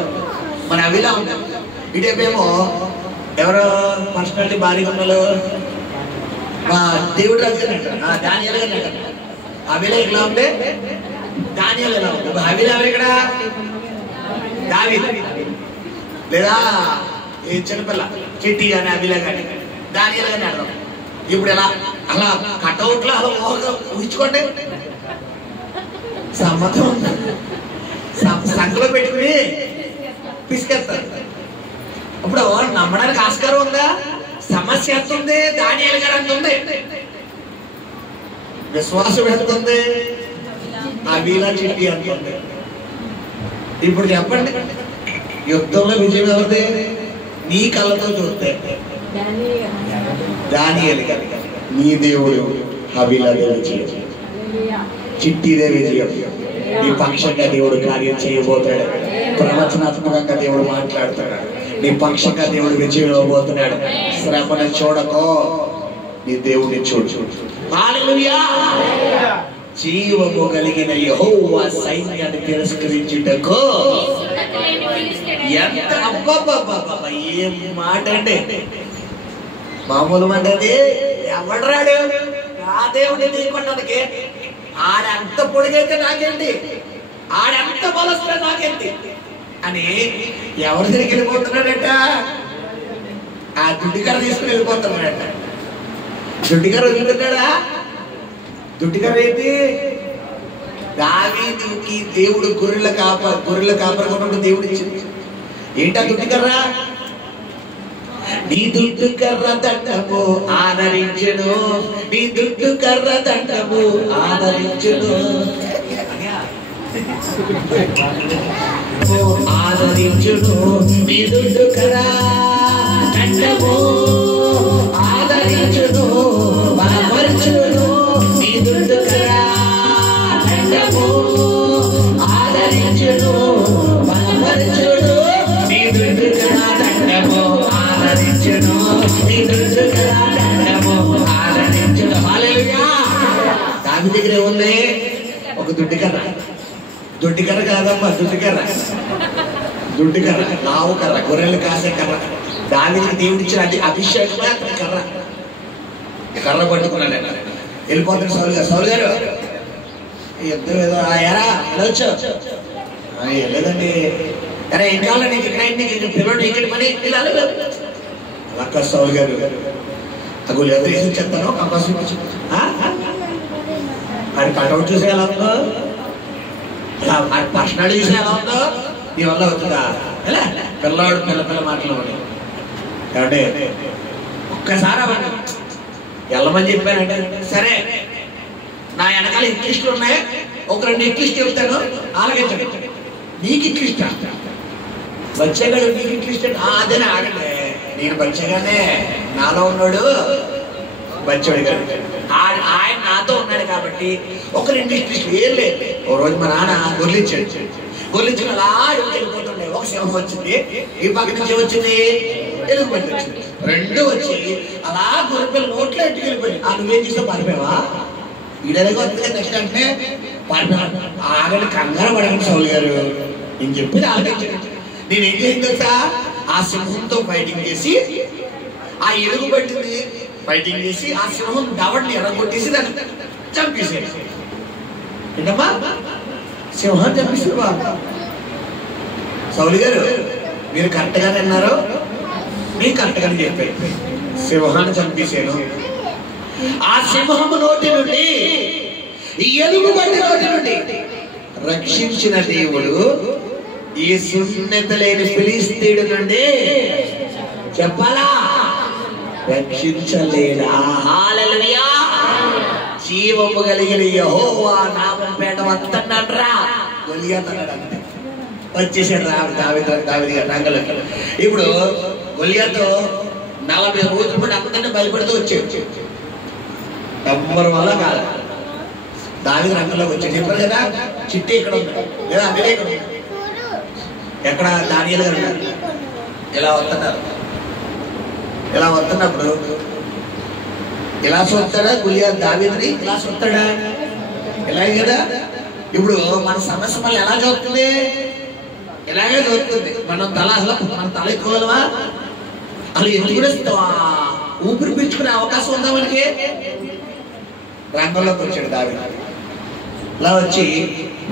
మన అవిలా ఉంది. ఇటేపేమో ఎవరో పర్సనాలిటీ భారీగా ఉన్నాడు, దేవుడు రాజు గారు అంటారు, దానియేలు గారు అంటారు. అవిలా ఎట్లా ఉంటే దానియేలు ఎలా ఉంది? అవిలా ఎవరు ఇక్కడ? దావీదు లేదా ఈ చిన్నపిల్ల చిట్టి కానీ అవిలా కానీ దానియేలు కానీ అర్థం. ఇప్పుడు ఎలా అలా కట్అవుట్లో అలా ఊహించుకోండి. సమ్మతం సంఖలో పెట్టుకుని పిసికేస్తారు. ఇప్పుడు నమ్మడానికి ఆస్కారం ఉందా? సమస్య ఎంత ఉంది? దానియేలు గారు అంత ఉంది. విశ్వాసం ఎంతుంది? అవిలా చిట్టి అంటుంది. ఇప్పుడు చెప్పండి, యుద్ధంలో విజయం ఎవరిది? నీ కళ్ళతో చూస్తే దానియేలు గారు. నీ దేవుడు హబీలాదే విజయం, చిట్టిదే విజయం. నీ పక్షంగా దేవుడు కార్యం చేయబోతాడు. ప్రవచనాత్మకంగా దేవుడు మాట్లాడుతున్నాడు. నీ పక్షంగా దేవుడు విజయం ఇవ్వబోతున్నాడు. శ్రమను చూడకో, నీ దేవుడిని చూడు. హల్లెలూయా. జీవము కలిగిన యెహోవా సైన్యాన్ని తిరస్కరించుటకు ఎంత అబ్బబ్బబ్బబ్బ, ఏం మాట అండి! మామూలు మాట అది. ఎవడరాడు నా దేవుడిని తీయకొనడానికి? ఆడంత పొడిగైతే నాకేంటి, ఆడంత బలస్తే నాకేంటి అని ఎవరి దగ్గరికి వెళ్ళిపోతున్నాడట? ఆ దుడ్డికర తీసుకుని వెళ్ళిపోతున్నాడట. దుడ్డికర వదులుతున్నాడా? దుడ్డికర ఏంటి? దావీదుకి దేవుడు గొర్రెల కాపరిగా దేవుడు ఇచ్చింది. ఏంటా దుడ్డికర్ర? నీ దుడ్డు కర్ర దండము ఆదరించును, నీ దుడ్డు కర్ర దండము ఆదరించును, ఆదరించును, నీ దుడ్డు కర్ర దండము ఆదరించును, బలపరచును, నీ దుడ్డు కర్ర దండము ఆదరించును, బలపరచును, నీ దుడ్డు కర్ర దండము ఆదరించును, నీ దుడ్డు కర్ర దండము ఆదరించును. హల్లెలూయా. దాని దగ్గర ఉంది ఒక దుడ్డికర్ర. దుడ్డికర్ర కాదమ్మా, దుడ్డికర్ర లావు కర్ర, గొర్రెలు కాసే కర్ర. దానికి దేవుడిచ్చిన అభిషేకమే కర్ర. కర్ర పట్టుకున్నాడు. వెళ్ళిపోతాడు సౌలు గారు. యుద్ధం ఏదో ఎరా వెళ్ళొచ్చు. లేదండి, అరే ఏం కావాలి నీకు? ఇక్కడ పిల్లడు ఇక్కడ పని ఇలా అక్క సౌలు గారు అగులు ఎవరు వేసి చెప్తాను కంపల్సరీ అది కట్అవుట్ చూసే ఎలా ఉందో, పర్సనాలిటీ చూసే ఎలా ఉందో నీ వల్ల అవుతుందా? పిల్లవాడు పిల్ల మాట్లాడు కాబట్టి ఒక్కసారి అవన్నీ వెళ్ళమని చెప్పానంటే, సరే నా వెనకాల ఇట్లిస్టులు ఉన్నాయి, ఒక 2 ఇట్లిస్ట్ చెప్తాను ఆలగించండి. నీకు ఇట్లిస్ట్ బచ్చేగాడు, నీకు ఇట్లిస్ట్ అదేనా? ఆడండి, నేను బచ్చేగానే, నాలో ఉన్నాడు బచ్చోడి గారు. ఆయన నాతో ఉన్నాడు కాబట్టి ఒక 2 ఇట్లిస్టులు ఏం లేదు. ఓ రోజు మా నాన్న గొర్రెలిచ్చిన అలా వెళ్ళిపోతుండే. ఒక సింహం వచ్చింది, ఈ పక్క నుంచి వచ్చింది ఎలుగుబంటి వచ్చింది. 2 వచ్చి అలా గొర్రెపిల్ల నోట్లో ఎట్టుకు వెళ్ళిపోయింది. నువ్వేం చేస్తావు? పారిపోయావా? ఈడేగా వస్తుంది నెక్స్ట్ అంటే పారిపోయాను. ఆగండి, కంగారు పడకండి సౌలు గారు, నేను చెప్పేది ఆలోచించండి. నేనేం చేసింది తెలుసా? ఆ సింహంతో ఫైటింగ్ చేసి, ఆ ఎలుగుబంటిని ఫైటింగ్ చేసి, ఆ సింహం దవడిని ఎర్రగొట్టేసి దాన్ని చంపేసేది. ఏంటమ్మా? సింహం చంపేసేవా? సౌలు గారు మీరు కరెక్ట్ గానే అన్నారు, మీరు కరెక్ట్ గానే చెప్పారు. సింహాన్ని చంపేసాను. ఆ సింహము నోటి నుండి, ఈ ఎలుగుబంటి నోటి నుండి రక్షించిన దేవుడు ఈ సున్నత లేని ఫిలిస్తీయుడి నుండి చెప్పాలా? రక్షించలేడా? హల్లెలూయా. జీవము కలిగిన యెహోవా నామం పేట వద్దన్నాడ్రా గొలియాత్ అన్నాడు. వచ్చేసాడు దావీదు రంగంలోకి. ఇప్పుడు గొలియాత్ 40 రోజుల పాటు అందరినీ భయపడుతూ వచ్చాడు. ఎవ్వరి వల్ల కాదు. దావీదు రంగంలోకి వచ్చాడు. చెప్పారు కదా, చిట్టి ఇక్కడ ఉంది లేదా అదే ఇక్కడ ఉంది. ఎక్కడ? దానియేలు గారు ఉన్నారు. ఇలా వస్తున్నారు. ఇలా వస్తున్నప్పుడు ఇలా చూస్తాడా గొలియాత్ దావీదుని? ఇలా చూస్తాడా? ఇలాగే కదా. ఇప్పుడు మన సమస్య మళ్ళీ ఎలా చూస్తుంది? ఇలాగే చూస్తుంది. మన తల ఎక్కువగలవా? అలా ఎందుకు ఊపిరి పీల్చుకునే అవకాశం ఉందా మనకి? రంగంలోకి వచ్చాడు దావీదు. ఇలా వచ్చి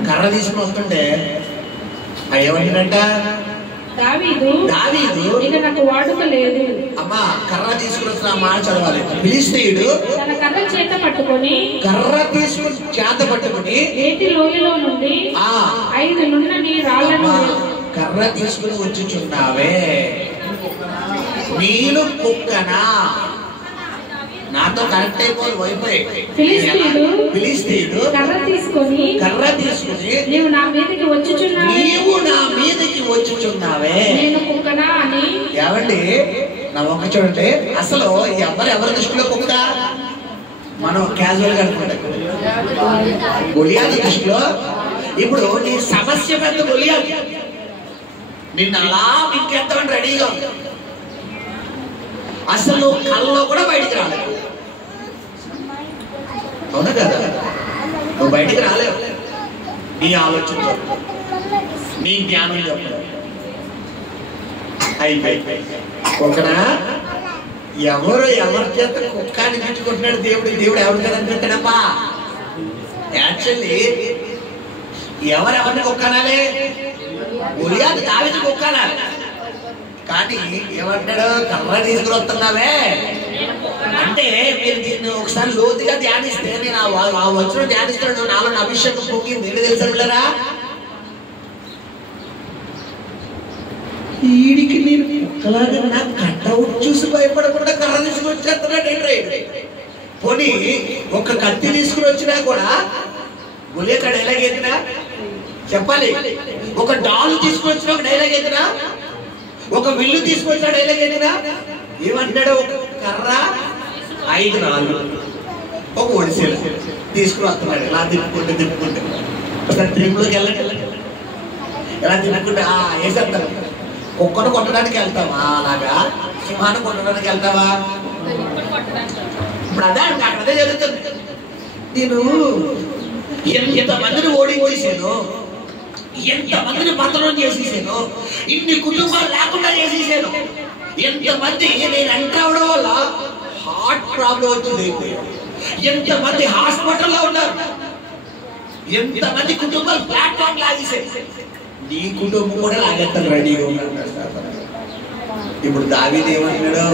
కర్ర తీసుకుని వస్తుంటే ఏమంటాడంట? దావీదు ఇక నాకు వాడుక లేదు. అమ్మా, కర్ర తీసుకుని వచ్చిన మాట చదవాలి. ఫిలిస్తీయుడు తన కర్ర చేత పట్టుకొని ఏటి లోయలో నుండి 5 నున్నని రాళ్లను కర్ర తీసుకుని వచ్చుచున్నావే, నీళ్ళు కుక్కనా? నాతో కనెక్ట్ అయిపోయి వైఫై. ఫిలిష్తీయుడు కర్ర తీసుకొని నీవు నా మీదకి వచ్చుచున్నావే నేను కుక్కనా అని. ఏమండి నా ఒక్క చూడండి, అసలు ఎవరి దృష్టిలో కుక్క? మనం క్యాజువల్ గా అనుకుంటాం. గొలియాతు దృష్టిలో ఇప్పుడు నీ సమస్య పెద్ద గొలియాతు, నిన్ను అలా ఇంకెంతమంది రెడీగా ఉంది. అసలు కళ్ళలో కూడా బయటికి రాలేదు. అవునా కదా? నువ్వు బయటికి రాలేవు. నీ ఆలోచన చెప్పు, నీ జ్ఞానం చెప్పు. అయిపోయి కుక్కనా? ఎవరి చేత కుక్క అనిపించుకుంటున్నాడు దేవుడు ఎవరి చేత అనిపిస్తాడమ్మా? యాక్చువల్లీ ఎవరెవరిని కుక్క అనాలి? గొలియాతు దావీదు కుక్క అనాలి. కానీ ఏమంటాడు? కర్ర తీసుకుని వస్తున్నావే అంటే మీరు దీన్ని ఒకసారి లోతుగా ధ్యానిస్తే, నేను ఆ వచనం ధ్యానిస్తున్నాడు, నాలో అభిషేకం పొంగింది. ఏంటి తెలుసా పిల్లరా? వీడికి నేను కుక్కలాగా నా కట్అవుట్ చూసి భయపడకుండా కర్ర తీసుకుని వచ్చేస్తున్నాడు. ఏంటి పోనీ ఒక కత్తి తీసుకుని వచ్చినా కూడా గొలియాతు డైలాగ్ ఏంటినా చెప్పాలి. ఒక డాల్ తీసుకుని వచ్చినా ఒక డైలాగ్ ఏంటినా? ఒక విల్లు తీసుకొచ్చిన డైలాగ్ ఏంటినా? ఏమంటాడు? ఒక కర్ర 5 రాళ్ళు ఒక ఒడిసేలు తీసుకుని వస్తున్నాడు. ఇలా తిప్పుకుంటే ఒకసారి ట్రిమ్లోకి వెళ్ళండి. ఇలా తిప్పుకుంటే వేసేస్తాను. కుక్కను కొట్టడానికి వెళ్తావా? అలాగా సింహాన్ని కొట్టడానికి వెళ్తావా? ఇప్పుడు అదే జరుగుతుంది. నేను ఎంతమందిని ఓడించేసాను, ఎంతమందిని పతనం చేసేసాను, ఇన్ని కుటుంబాలు లేకుండా చేసేసాను. ఎంతమంది నేను ఎంటర్ అవడం వల్ల హార్ట్ ప్రాబ్లం వచ్చింది, ఎంతమంది హాస్పిటల్లో ఉన్నారు, ఎంతమంది కుటుంబాలు ప్లాట్ఫామ్ లాగేసారు. నీ కుటుంబం కూడా లాగేస్తాను రెడీగా ఉన్నాడు. ఇప్పుడు దావీదు ఏమంటున్నాడు?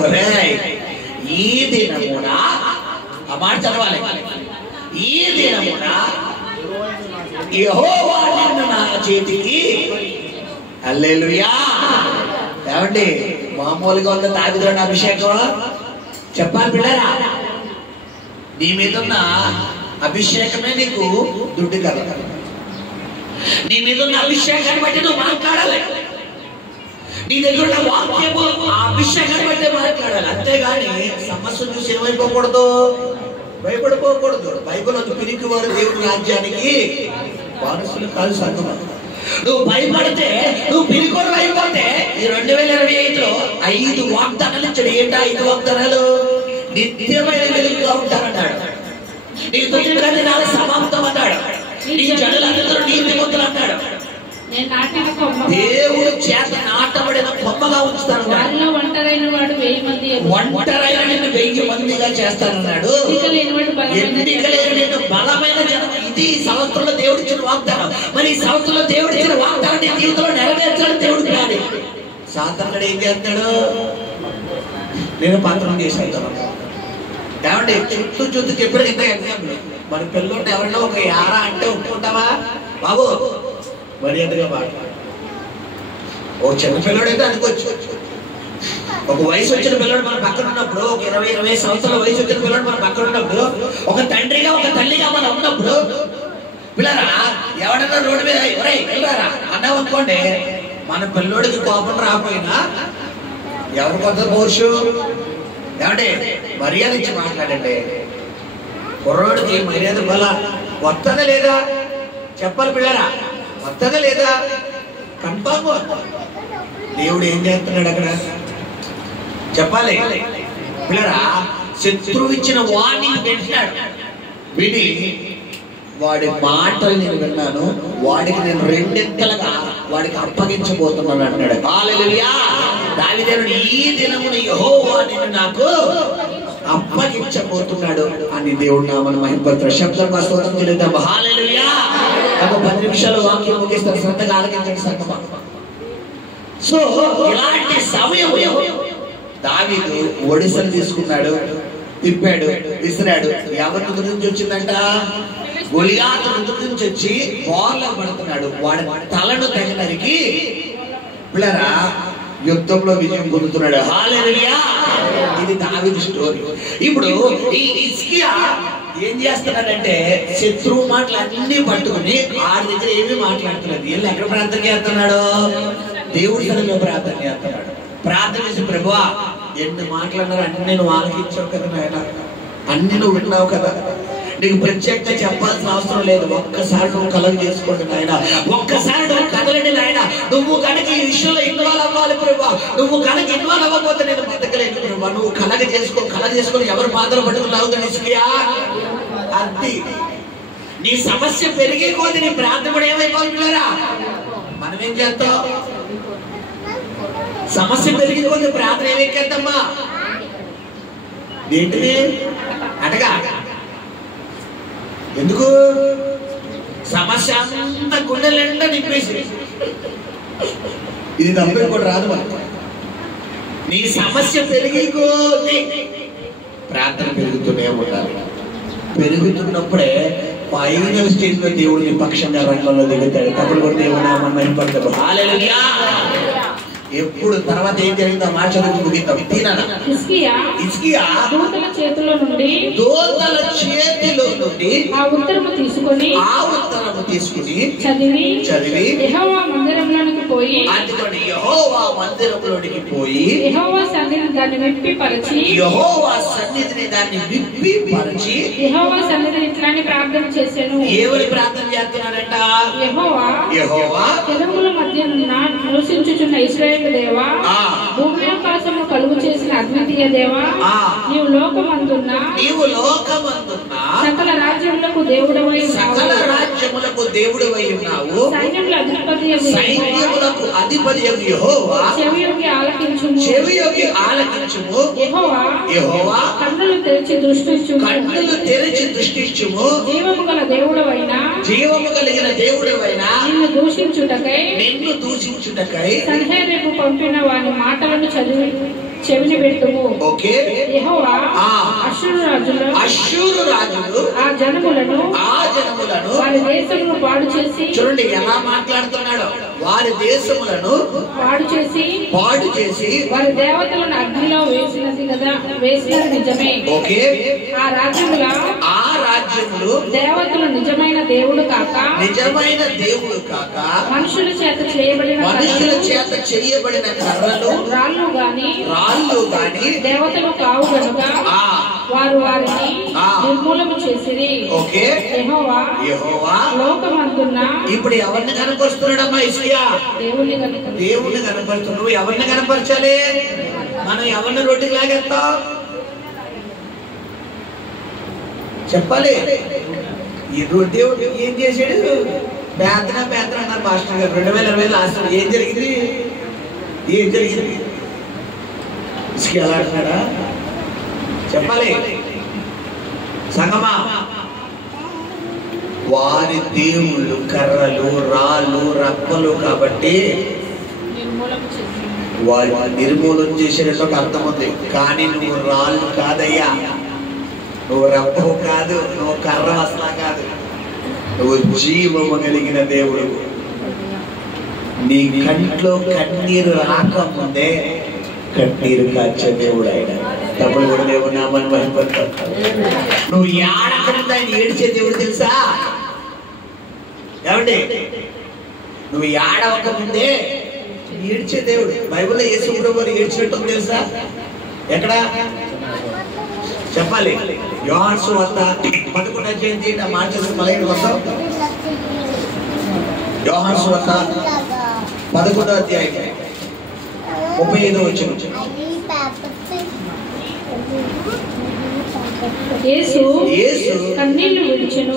ఈ దినమున ఆ మాట చదవాలి. ఈ దినమున యెహోవా నిన్ను నా చేతికి. హల్లెలూయా. ఏమండి మామూలుగా ఉన్న దావీదు అభిషేకం చెప్పాలి పిల్లరా? నీ మీద ఉన్న అభిషేకమే నీకు దుడ్డు కదా. నీ మీద ఉన్న అభిషేకాన్ని బట్టి నువ్వు మాట్లాడాలి. నీ దగ్గర ఉన్న వాక్యము ఆ అభిషేకాన్ని బట్టి మాట్లాడాలి. అంతేగాని సమస్యను చూసి ఏమైపోకూడదు, భయపడిపోకూడదు. బైబిల్ అంత పిరికి వారు దేవుని రాజ్యానికి వారసులు కాదు సంగమం. నువ్వు భయపడితే, నువ్వు పిరికోడు అయిపోతే ఈ 2025లో 5 వాగ్దానాలు ఇచ్చాడు. ఏంటా 5 వాగ్దానాలు? నిత్యమైన వెలుగుగా ఉంటారన్నాడు, నీ దుఃఖ దినాల సమాప్తం అన్నాడు, నీ జనులందరూ నీతిమంతులు అన్నాడు, దేవుడు చేత నాటబడిన కొమ్మగా ఉంచుతాను, ఒంటరైన వాడు 1000 మంది, ఒంటరైన నిన్ను 1000 మందిగా చేస్తానన్నాడు, ఎన్నికలేని బలమైన జనం. ఇది సంవత్సరంలో దేవుడు ఇచ్చిన వాగ్దానం. మరి ఈ సంవత్సరంలో దేవుడు ఇచ్చిన వాగ్దానం నీ జీవితంలో నెరవేర్చాలని దేవుడు కాదు. సాధారణ ఏం చేస్తాడు? నేను పాత్రం చేసేస్తాను. ఏమంటే చుట్టూ చెప్పాడు. ఇంత ఎగ్జాంపుల్, మన పిల్లలు ఎవరిలో ఒక యారా అంటే ఒప్పుకుంటావా బాబు? మర్యాదగా మాట్లాడు. ఓ చిన్న పిల్లడు అయితే అనుకోవచ్చు. ఒక వయసు వచ్చిన పిల్లడు మన పక్కన ఉన్నప్పుడు, ఒక 20 సంవత్సరాల వయసు వచ్చిన పిల్లడు మన పక్కన ఉన్నప్పుడు, ఒక తండ్రిగా ఒక తల్లిగా మనం ఉన్నప్పుడు, పిల్లరా ఎవడన్నా రోడ్డు మీద వెళ్ళారా అన్నావు అనుకోండి, మన పిల్లోడికి కోపం రాకపోయినా ఎవరు కొత్త పోషు ఏమంటే మర్యాద ఇచ్చి మాట్లాడండి. కుర్రోడికి మర్యాద బల వస్తుందా లేదా చెప్పాలి పిల్లరా? వస్తుందా లేదా? కన్ఫామ్. దేవుడు ఏం చేస్తున్నాడు అక్కడ చెప్పాలి పిల్లరా? శత్రువు ఇచ్చిన వార్నింగ్ వింటున్నాడు. విని వాడి మాటలు నేను విన్నాను, వాడికి నేను 2 ఇంతలుగా వాడికి అప్పగించబోతున్నాను అంటున్నాడు. హల్లెలూయా. దావీదు ఈ దినమున యెహోవా నిన్ను నాకు అప్పగించబోతున్నాడు అని దేవుడు నామమున మహిమపరచు. శబ్దంగా స్తోత్రం చెల్లిద్దాం. హల్లెలూయా. ఒక 10 నిమిషాలు వాక్యం ముగిస్తారు. శ్రద్ధగా ఆలకించండి సంగమా. సో ఇలాంటి సమయం దావీదు ఒడిసెలు తీసుకున్నాడు, తిప్పాడు, విసిరాడు. ఎవరి గురించి వచ్చిందంట? గొలియాతు నుంచి వచ్చి బోర్లో పడుతున్నాడు. వాడి తలను తగినరికి పిల్లరా యుద్ధంలో విజయం పొందుతున్నాడు. హల్లెలూయా. ఇది దావీదు స్టోరీ. ఇప్పుడు ఈ హిజ్కియా ఏం చేస్తున్నాడంటే శత్రువు మాటలు అన్ని పట్టుకుని ఆడి దగ్గర ఏమీ మాట్లాడుతున్నాడు. వీళ్ళు ఎక్కడ ప్రార్థన చేస్తున్నాడు? దేవుడి సన్నిధిలో ప్రార్థన చేస్తున్నాడు. ప్రార్థన చేసి, ప్రభువా ఎన్ని మాట్లాడినారు అన్ని నువ్వు ఆలకించావు కదా నాయన, అన్ని నువ్వు విన్నావు కదా, నీకు ప్రత్యేకంగా చెప్పాల్సిన అవసరం లేదు. ఒక్కసారి నువ్వు కలగ చేసుకోండి నాయన, ఒక్కసారి నువ్వు కదలండి నాయన. నువ్వు కనుక ఈ విషయంలో ఇన్వాల్వ్ అవ్వాలి ప్రభా, నువ్వు కనుక ఇన్వాల్వ్ అవ్వకపోతే నేను బతకలేదు ప్రభా. నువ్వు కలగ చేసుకొని ఎవరు బాధలు పడుతున్నారు హిజ్కియా? అది నీ సమస్య పెరిగే కొద్ది నీ ప్రార్థన కూడా ఏమైపోతున్నారా? మనం ఏం చేస్తాం? సమస్య పెరిగిన కొద్ది ప్రార్థన ఏమెక్కేద్దామా? ఏంటిది అటగా? ఎందుకు? సమస్య అంతా గుండెలంతా నింపేసి ఇది తప్ప కూడా రాదు మనకు. నీ సమస్య పెరిగి ప్రార్థన పెరుగుతూనే ఉండాలి. పెరుగుతున్నప్పుడే ఫైనల్ స్టేజ్ లో దేవుడిని పక్షంగా రంగంలో దిగుతాడు. తప్పుడు కూడా దేవుడు నామం హల్లెలూయా. ఎప్పుడు తర్వాత ఏం జరిగిందో మార్చడానికి ముగిద్దాం. హిజ్కియా దూతల చేతిలో నుండి ఆ ఉత్తరము తీసుకొని చదివి యెహోవా మందిరంలోనికి పోయి యెహోవా మందిరంలోనికి పోయి యెహోవా సన్నిధిని దాన్ని విప్పి పరిచి యెహోవా ఇట్లాని ప్రార్థన చేశాను. ఎవరి ప్రార్థన చేస్తున్నాడంట? యెహోవా తెరముల మధ్య నివసించుచున్న ఇశ్రాయేలు దేవా, భూమి ఆకాశము కలుగు చేసిన అద్వితీయ దేవా, నీవు లోకమందున్న సకల రాజ్యములకు దేవుడవై ఉన్నావు. సైన్యములకు అధిపతియగు యెహోవా, చెవియొగ్గి ఆలకించుము. యెహోవా కన్నులు తెరిచి దృష్టించుము. జీవము గల దేవుడవైనా, జీవము కలిగిన దేవుడవైనా నిన్ను దూషించుటకై సన్హెరీబు పంపిన వారి మాటలను చెవిని పెట్టుము. యెహోవా అష్షూరు రాజులు ఆ జనములను వారి దేశమును పాడు చేసి, చూడండి ఎలా మాట్లాడుతున్నాడు, వారి దేశములను పాడు చేసి వారి దేవతలను అగ్నిలో వేసినది నిజమే. ఆ రాజ్యములు దేవతలు నిజమైన దేవుడు కాక మనుషుల చేత చేయబడిన కర్రలు రాళ్ళు గాని దేవతలు కావు గనుక వారు వారిని నిర్మూలన చేసిరి. యెహోవా లోకమందున్న ఇప్పుడు ఎవరిని కనపరుస్తున్నాడమ్మా హిజ్కియా? దేవుణ్ణి కనపరుస్తున్నాడు. నువ్వు ఎవరిని కనపరచాలి? మనం ఎవరిని రోడ్డుకి లాగేస్తాం చెప్పాలి. ఈ దేవుడు ఏం చేశాడు? పేదన అన్నారు మాస్టర్ గారు 2020 లాస్ట్. ఏం జరిగింది? హిజ్కియా ఎలా అంటున్నాడా చెప్పాలి. సంగమా, వారి దేవుళ్ళు కర్రలు రాళ్ళు రప్పలు కాబట్టి వాళ్ళు నిర్మూలన చేసేటట్టు ఒక అర్థం ఉంది. కానీ నువ్వు రాళ్ళు కాదయ్యా, నువ్వు రప్పవు కాదు, నువ్వు కర్ర వస్తా కాదు, నువ్వు జీవము కలిగిన దేవుడు. నీ కంట్లో కన్నీరు రాకముందే కన్నీరు కాచే దేవుడు ఆయన. తప్పుడు కూడా దేవుడు నామని మహిమపడతావు. నువ్వు ఏడకుండా ఆయన ఏడ్చే దేవుడు తెలుసా? ఏమండి, నువ్వు ఏడవక ముందే ఏడ్చే దేవుడు. బైబిల్లో యేసు ప్రభువు ఏడ్చినట్టు తెలుసా? ఎక్కడ చెప్పాలి? యోహాను సువార్త 11వ అధ్యాయం మార్చి మళ్ళీ వస్తాం. యోహాను సువార్త 11వ అధ్యాయం 35వ వచనం. యేసు కన్నీళ్లు విడిచెను.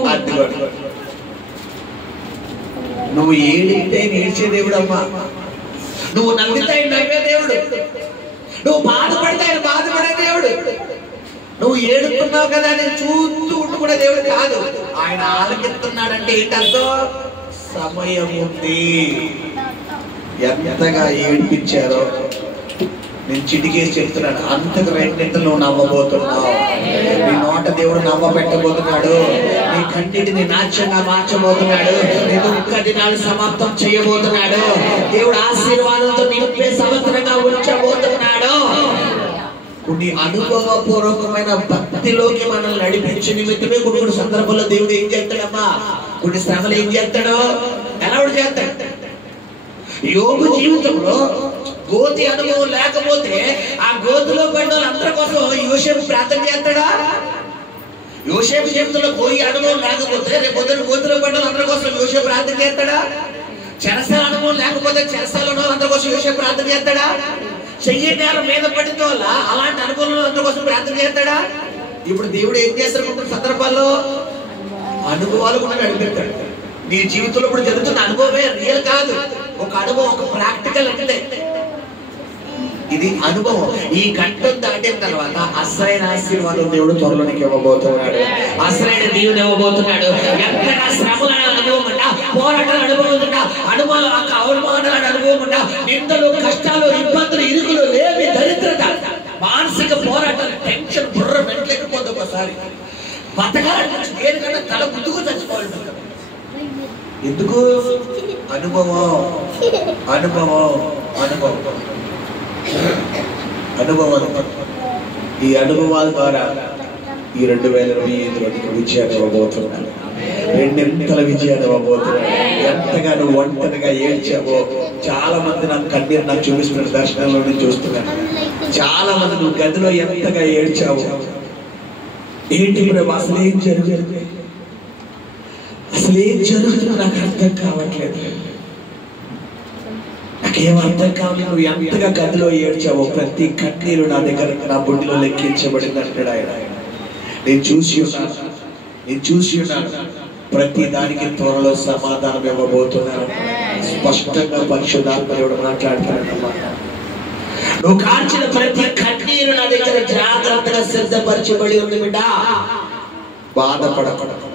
నువ్వు ఏడితే ఏడ్చే దేవుడు అమ్మా. నువ్వు నవ్వితే నవ్వే దేవుడు. నువ్వు బాధపడితే ఆయన బాధపడే దేవుడు. నువ్వు ఏడుతున్నావు కదా అని చూస్తూ ఉంటుకునే దేవుడు కాదు. ఆయన ఆలకిస్తున్నాడంటే ఏంటంతో సమయం ఉంది. ఎంతగా ఏడిపించారో నేను చిటికేసి చెప్తున్నాను. అంతకు రెండింటి నువ్వు నవ్వబోతున్నావు. నీ నోట దేవుడు నవ్వ పెట్టబోతున్నాడు. నీ కంటిని నాట్యంగా మార్చబోతున్నాడు. నీ దుఃఖ దినాలు సమాప్తం చేయబోతున్నాడు. దేవుడు ఆశీర్వాదంతో నింపే సంవత్సరంగా ఉంచబోతున్నాడు. కొన్ని అనుభవపూర్వకమైన భక్తిలోకి మనల్ని నడిపించే నిమిత్తమే కొన్ని సందర్భంలో దేవుడు ఏం చేస్తాడమ్మా, కొన్ని శ్రమలు ఏం చేస్తాడో ఎలా చేస్తాడు. యోబు జీవితంలో గోతి అనుభవం లేకపోతే ఆ గోతిలో పడిన వాళ్ళందరి కోసం యోసేపు ప్రార్థన చేస్తాడా? యోసేపు జీవితంలో గోయి అనుభవం లేకపోతే రేపు పొద్దున గోతిలో పడిన వాళ్ళందరి కోసం యోసేపు ప్రార్థన చేస్తాడా? చెరసాల అనుభవం లేకపోతే చెరసాల అందరి కోసం యోసేపు ప్రార్థన చేస్తాడా? చెయ్యి నేల మీద పడిన వల్ల అలాంటి అనుభవంలో అందరి కోసం ప్రార్థన చేస్తాడా? ఇప్పుడు దేవుడు ఏం చేస్తాడు కొన్ని సందర్భాల్లో అనుభవాలు కూడా నడిపెడతాడు. నీ జీవితంలో ఇప్పుడు జరుగుతున్న అనుభవమే రియల్ కాదు, ఒక అనుభవం, ఒక ప్రాక్టికల్ అంటే ఇది అనుభవం. ఈ ఘట్టం దాటిన తర్వాత అసలైన ఆశీర్వాదం దేవుడు త్వరలో నీకు ఇవ్వబోతున్నాడు. అసలైన దేవుడు ఇవ్వబోతున్నాడు. ఎంతగా శ్రమల అనుభవం అంట, పోరాటాల అనుభవం ఉంట, అవమానాల అనుభవం ఉంట, నిందలు, కష్టాలు, ఇబ్బందులు, ఇరుకులు, లేవి, దరిద్రత, మానసిక పోరాటాలు, టెన్షన్, బుర్ర వెంటలేకపోతే ఒకసారి బతకాలని దేనికన్నా తల ముందుకు చచ్చిపోవాలి. ఎందుకు? అనుభవం అనుభవం అనుభవం అనుభవం. ఈ అనుభవాల ద్వారా ఈ 2025 విజయాన్ని ఇవ్వబోతున్నాడు. 2 విజయాన్ని ఇవ్వబోతున్నాడు. ఎంతగానో ఒంటరిగా ఏడ్చావో చాలా మంది నాకు కన్నీరు నాకు చూపిస్తున్న దర్శనంలో నేను చూస్తున్నాను. చాలా మంది నువ్వు గదిలో ఎంతగా ఏడ్చావో, ఏంటి ఇప్పుడు అసలేం జరుగుతుంది, అసలేం జరుగుతుందో నాకు అర్థం కావట్లేదు, నాకేం అర్థం కావాలి. నువ్వు ఎంతగా గదిలో ఏడ్చావో ప్రతి కన్నీరు నా దగ్గర నా బుడ్డిలో లెక్కించబడింది అంటాడు ఆయన. నేను చూసి ఉన్నాను ప్రతి దానికి త్వరలో సమాధానం ఇవ్వబోతున్నాను. స్పష్టంగా పరిశుద్ధాత్మ దేవుడు మాట్లాడుతున్నాడమ్మా. నువ్వు కాల్చిన ప్రతి కన్నీరు నా దగ్గర జాగ్రత్తగా సిద్ధపరచబడి ఉంది బిడ్డ. బాధపడకూడదు.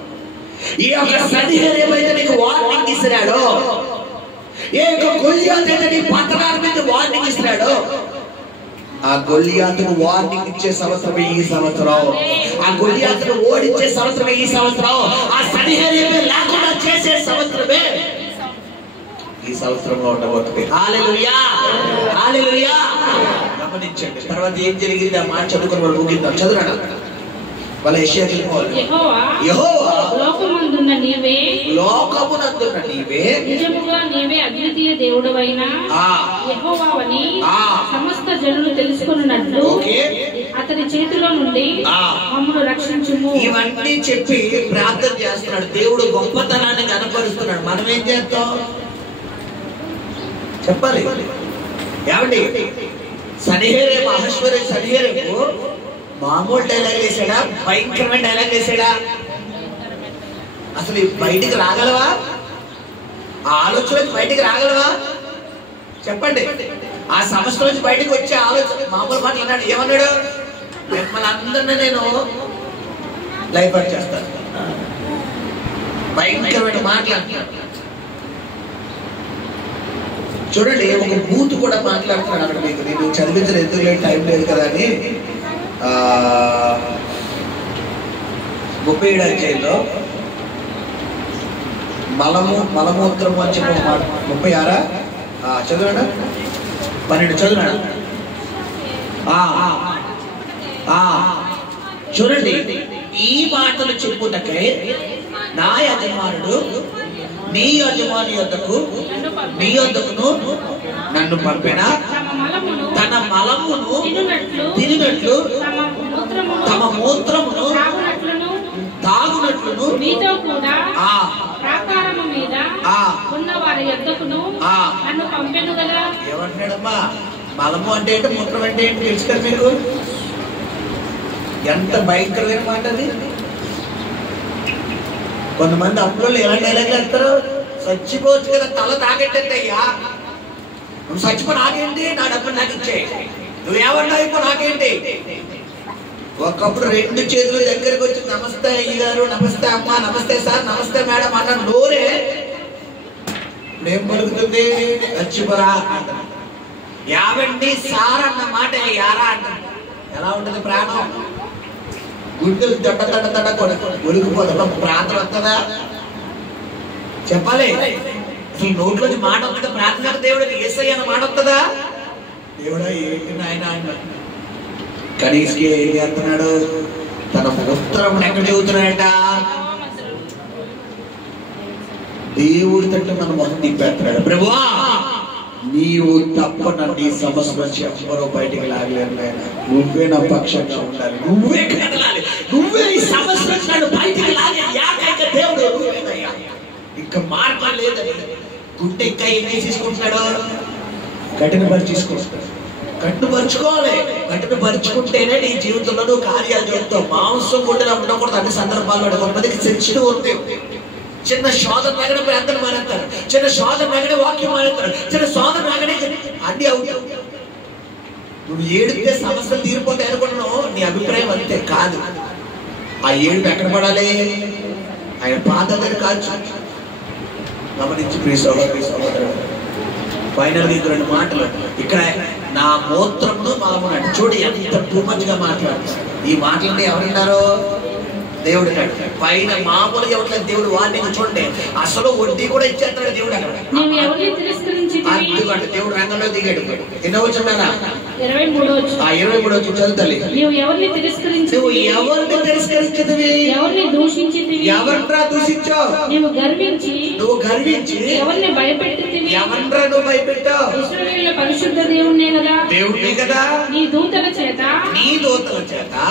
ఈ యొక్క సన్నిహితుడు ఏమైతే నీకు వార్నింగ్ ఇస్తున్నాడో, ఏ యొక్క గొల్లియాతు అయితే నీ పట్టణాల మీద వార్నింగ్ ఇస్తున్నాడో, ఆ గొల్లియాతును వార్నింగ్ ఇచ్చే సంవత్సరమే ఈ సంవత్సరం. ఆ గొల్లియాతును ఓడించే సంవత్సరమే ఈ సంవత్సరం. ఆ సన్నిహితుడు లేకుండా చేసే సంవత్సరమే ఈ సంవత్సరంలో ఉండబోతుంది. హల్లెలూయా హల్లెలూయా. గమనించండి తర్వాత ఏం జరిగింది ఆ మాట చదువుకుని మనం ముగిద్దాం. చదువురాడు వాళ్ళ యెహోవా లోకమందున్న నీవే నిజముగా నీవే అద్వితీయ దేవుడవైన యెహోవావని సమస్త జనులు తెలుసుకొనున్నట్లు అతని చేతిలో నుండి మమ్మల్ని రక్షించుము. ఇవన్నీ చెప్పి ప్రార్థన చేస్తున్నాడు. దేవుడు గొప్పతనాన్ని కనపరుస్తున్నాడు. మనం ఏం చేస్తాం చెప్పాలి. ఏమండి సన్నిహితుడే మహేశ్వరి సన్నిహితుడు మామూలు డైలాగ్ వేసాడా, భయంకరమైన డైలాగ్ వేసాడా? అసలు బయటికి రాగలవా? ఆ ఆలోచన బయటికి రాగలవా చెప్పండి. ఆ సమస్య నుంచి బయటకు వచ్చే ఆలోచన మామూలు మాటలు అన్నాడు. ఏమన్నాడు? మిమ్మల్ని అందరినీ నేను లైఫ్ అవుట్ చేస్తాను. భయంకరమైన మాటలు అంటున్నాడు. చూడండి ఒక బూత్ కూడా మాట్లాడుతున్నాడు అక్కడ. మీకు నేను చదివించిన ఎందుకు లేదు, టైం లేదు కదా అని 37వ అధ్యాయంలో మలమూత్రము అని చెప్పి 36 చదువునా 12 చదువునా. చూడండి ఈ మాటలు చెప్పుటకే నా యజమానుడు నీ యజమాని యొద్దకు నీ యొద్దకును నన్ను పంపిన తన మలమును తినినట్లు తమ మూత్రమును తాగునట్లును మీతో కూడా ప్రాకారము మీద ఉన్న వారి యొద్దకును నన్ను పంపెను కదా. ఏమంటున్నాడమ్మా? మలము అంటే ఏంటి, మూత్రం అంటే ఏంటి తెలుసు కదా మీకు. ఎంత భయంకరమైన మాట అది. కొంతమంది అప్పుడు ఎలా డైలాగ్ వేస్తారు, చచ్చిపోవచ్చు కదా తల తాగెట్టయ్యా, నువ్వు చచ్చిపో నాకేంటి, నా డబ్బులు నాకు ఇచ్చే, నువ్వేమన్నా అయిపో నాకేంటి. ఒకప్పుడు 2 చేతులు దగ్గరికి వచ్చి నమస్తే అయ్యగారు, నమస్తే అమ్మ, నమస్తే సార్, నమస్తే మేడం అన్న నోరే ఇప్పుడేం పలుకుతుంది, చచ్చిపోరా. యావండి సార్ అన్న మాట యారా అంట. ఎలా ఉంటుంది ప్రాణం? గుడ్డలు తట్ట ఒలిగిపోతా ప్రార్థన వస్తుందా చెప్పాలి. అసలు నోట్లోంచి మాట వస్తుందా? ప్రార్థన దేవుడికి యేసయ్య అన్న మాట వస్తుందా? దేవుడా ఏంటి నాయన అన్న కనీసం ఏం చేస్తున్నాడు? తన ఉత్తరం ఎక్కడ చెబుతున్నాడట? దేవుడి తట్టు మన మొహం తిప్పేస్తున్నాడు. ప్రభువా నీవు తప్ప నన్ను ఈ సమస్య నుంచి ఎవరో బయటికి లాగలేరు నాయన. నువ్వే నా పక్షంగా ఉండాలి, నువ్వే కదలాలి, నువ్వే ఈ సమస్య నుంచి నన్ను బయటికి లాగే ఏకైక దేవుడు నువ్వేనయ్యా. ఇంకా మార్గం లేదని గుండె ఇంకా ఏం తీసుకుంటున్నాడు? కఠినపరిచేసుకుంటున్నాడు. కట్టుపరుచుకోవాలి. కట్టుపరుచుకుంటేనే నీ జీవితంలో నువ్వు కార్యాలు చేస్తావు. మాంసం గుండెలా ఉండకూడదు. అన్ని సందర్భాల్లో కొంతమందికి సెన్సిటివ్ ఉంటాయి. చిన్న శోధన రాగానే ప్రార్థన మానేస్తారు, చిన్న శోధన రాగానే వాక్యం మానేస్తారు, చిన్న శోధన రాగానే అన్ని అవుతావు. నువ్వు ఏడితే సమస్యలు తీరిపోతాయి అనుకుంటున్నావు. నీ అభిప్రాయం అంతే కాదు. ఆ ఏడుపు ఎక్కడ పడాలి? ఆయన పాత దగ్గర కాదు. గమనించి ప్రియ సహోదరుడు, ఫైనల్ గా 2 మాటలు ఇక్కడ. నా మూత్రమును మలమునట్టు. చూడు ఎంత టూ మచ్ గా మాట్లాడుతాడు. ఈ మాటలని ఎవరున్నారు? దేవుడు పైన మామూలుగా ఇవ్వట్లేదు దేవుడు. వాడిని చూడండి, అసలు వడ్డీ కూడా ఇచ్చేస్తాడు దేవుడు. అక్కడ దేవుడు రంగంలో దిగాడు. ఎన్నో వచ్చున్నారా? 23 చదువుతాలి. నువ్వు ఎవరిని తిరస్కరించితివి? ఎవరిని దూషించితివి? ఎవరిరా దూషించావు? నువ్వు గర్వించి ఎవరిని భయపెట్టితివి? ఎవరిరా నువ్వు భయపెట్టావు? ఇశ్రాయేలు పరిశుద్ధ దేవుడే కదా, దేవుడే కదా. నీ దూతల చేత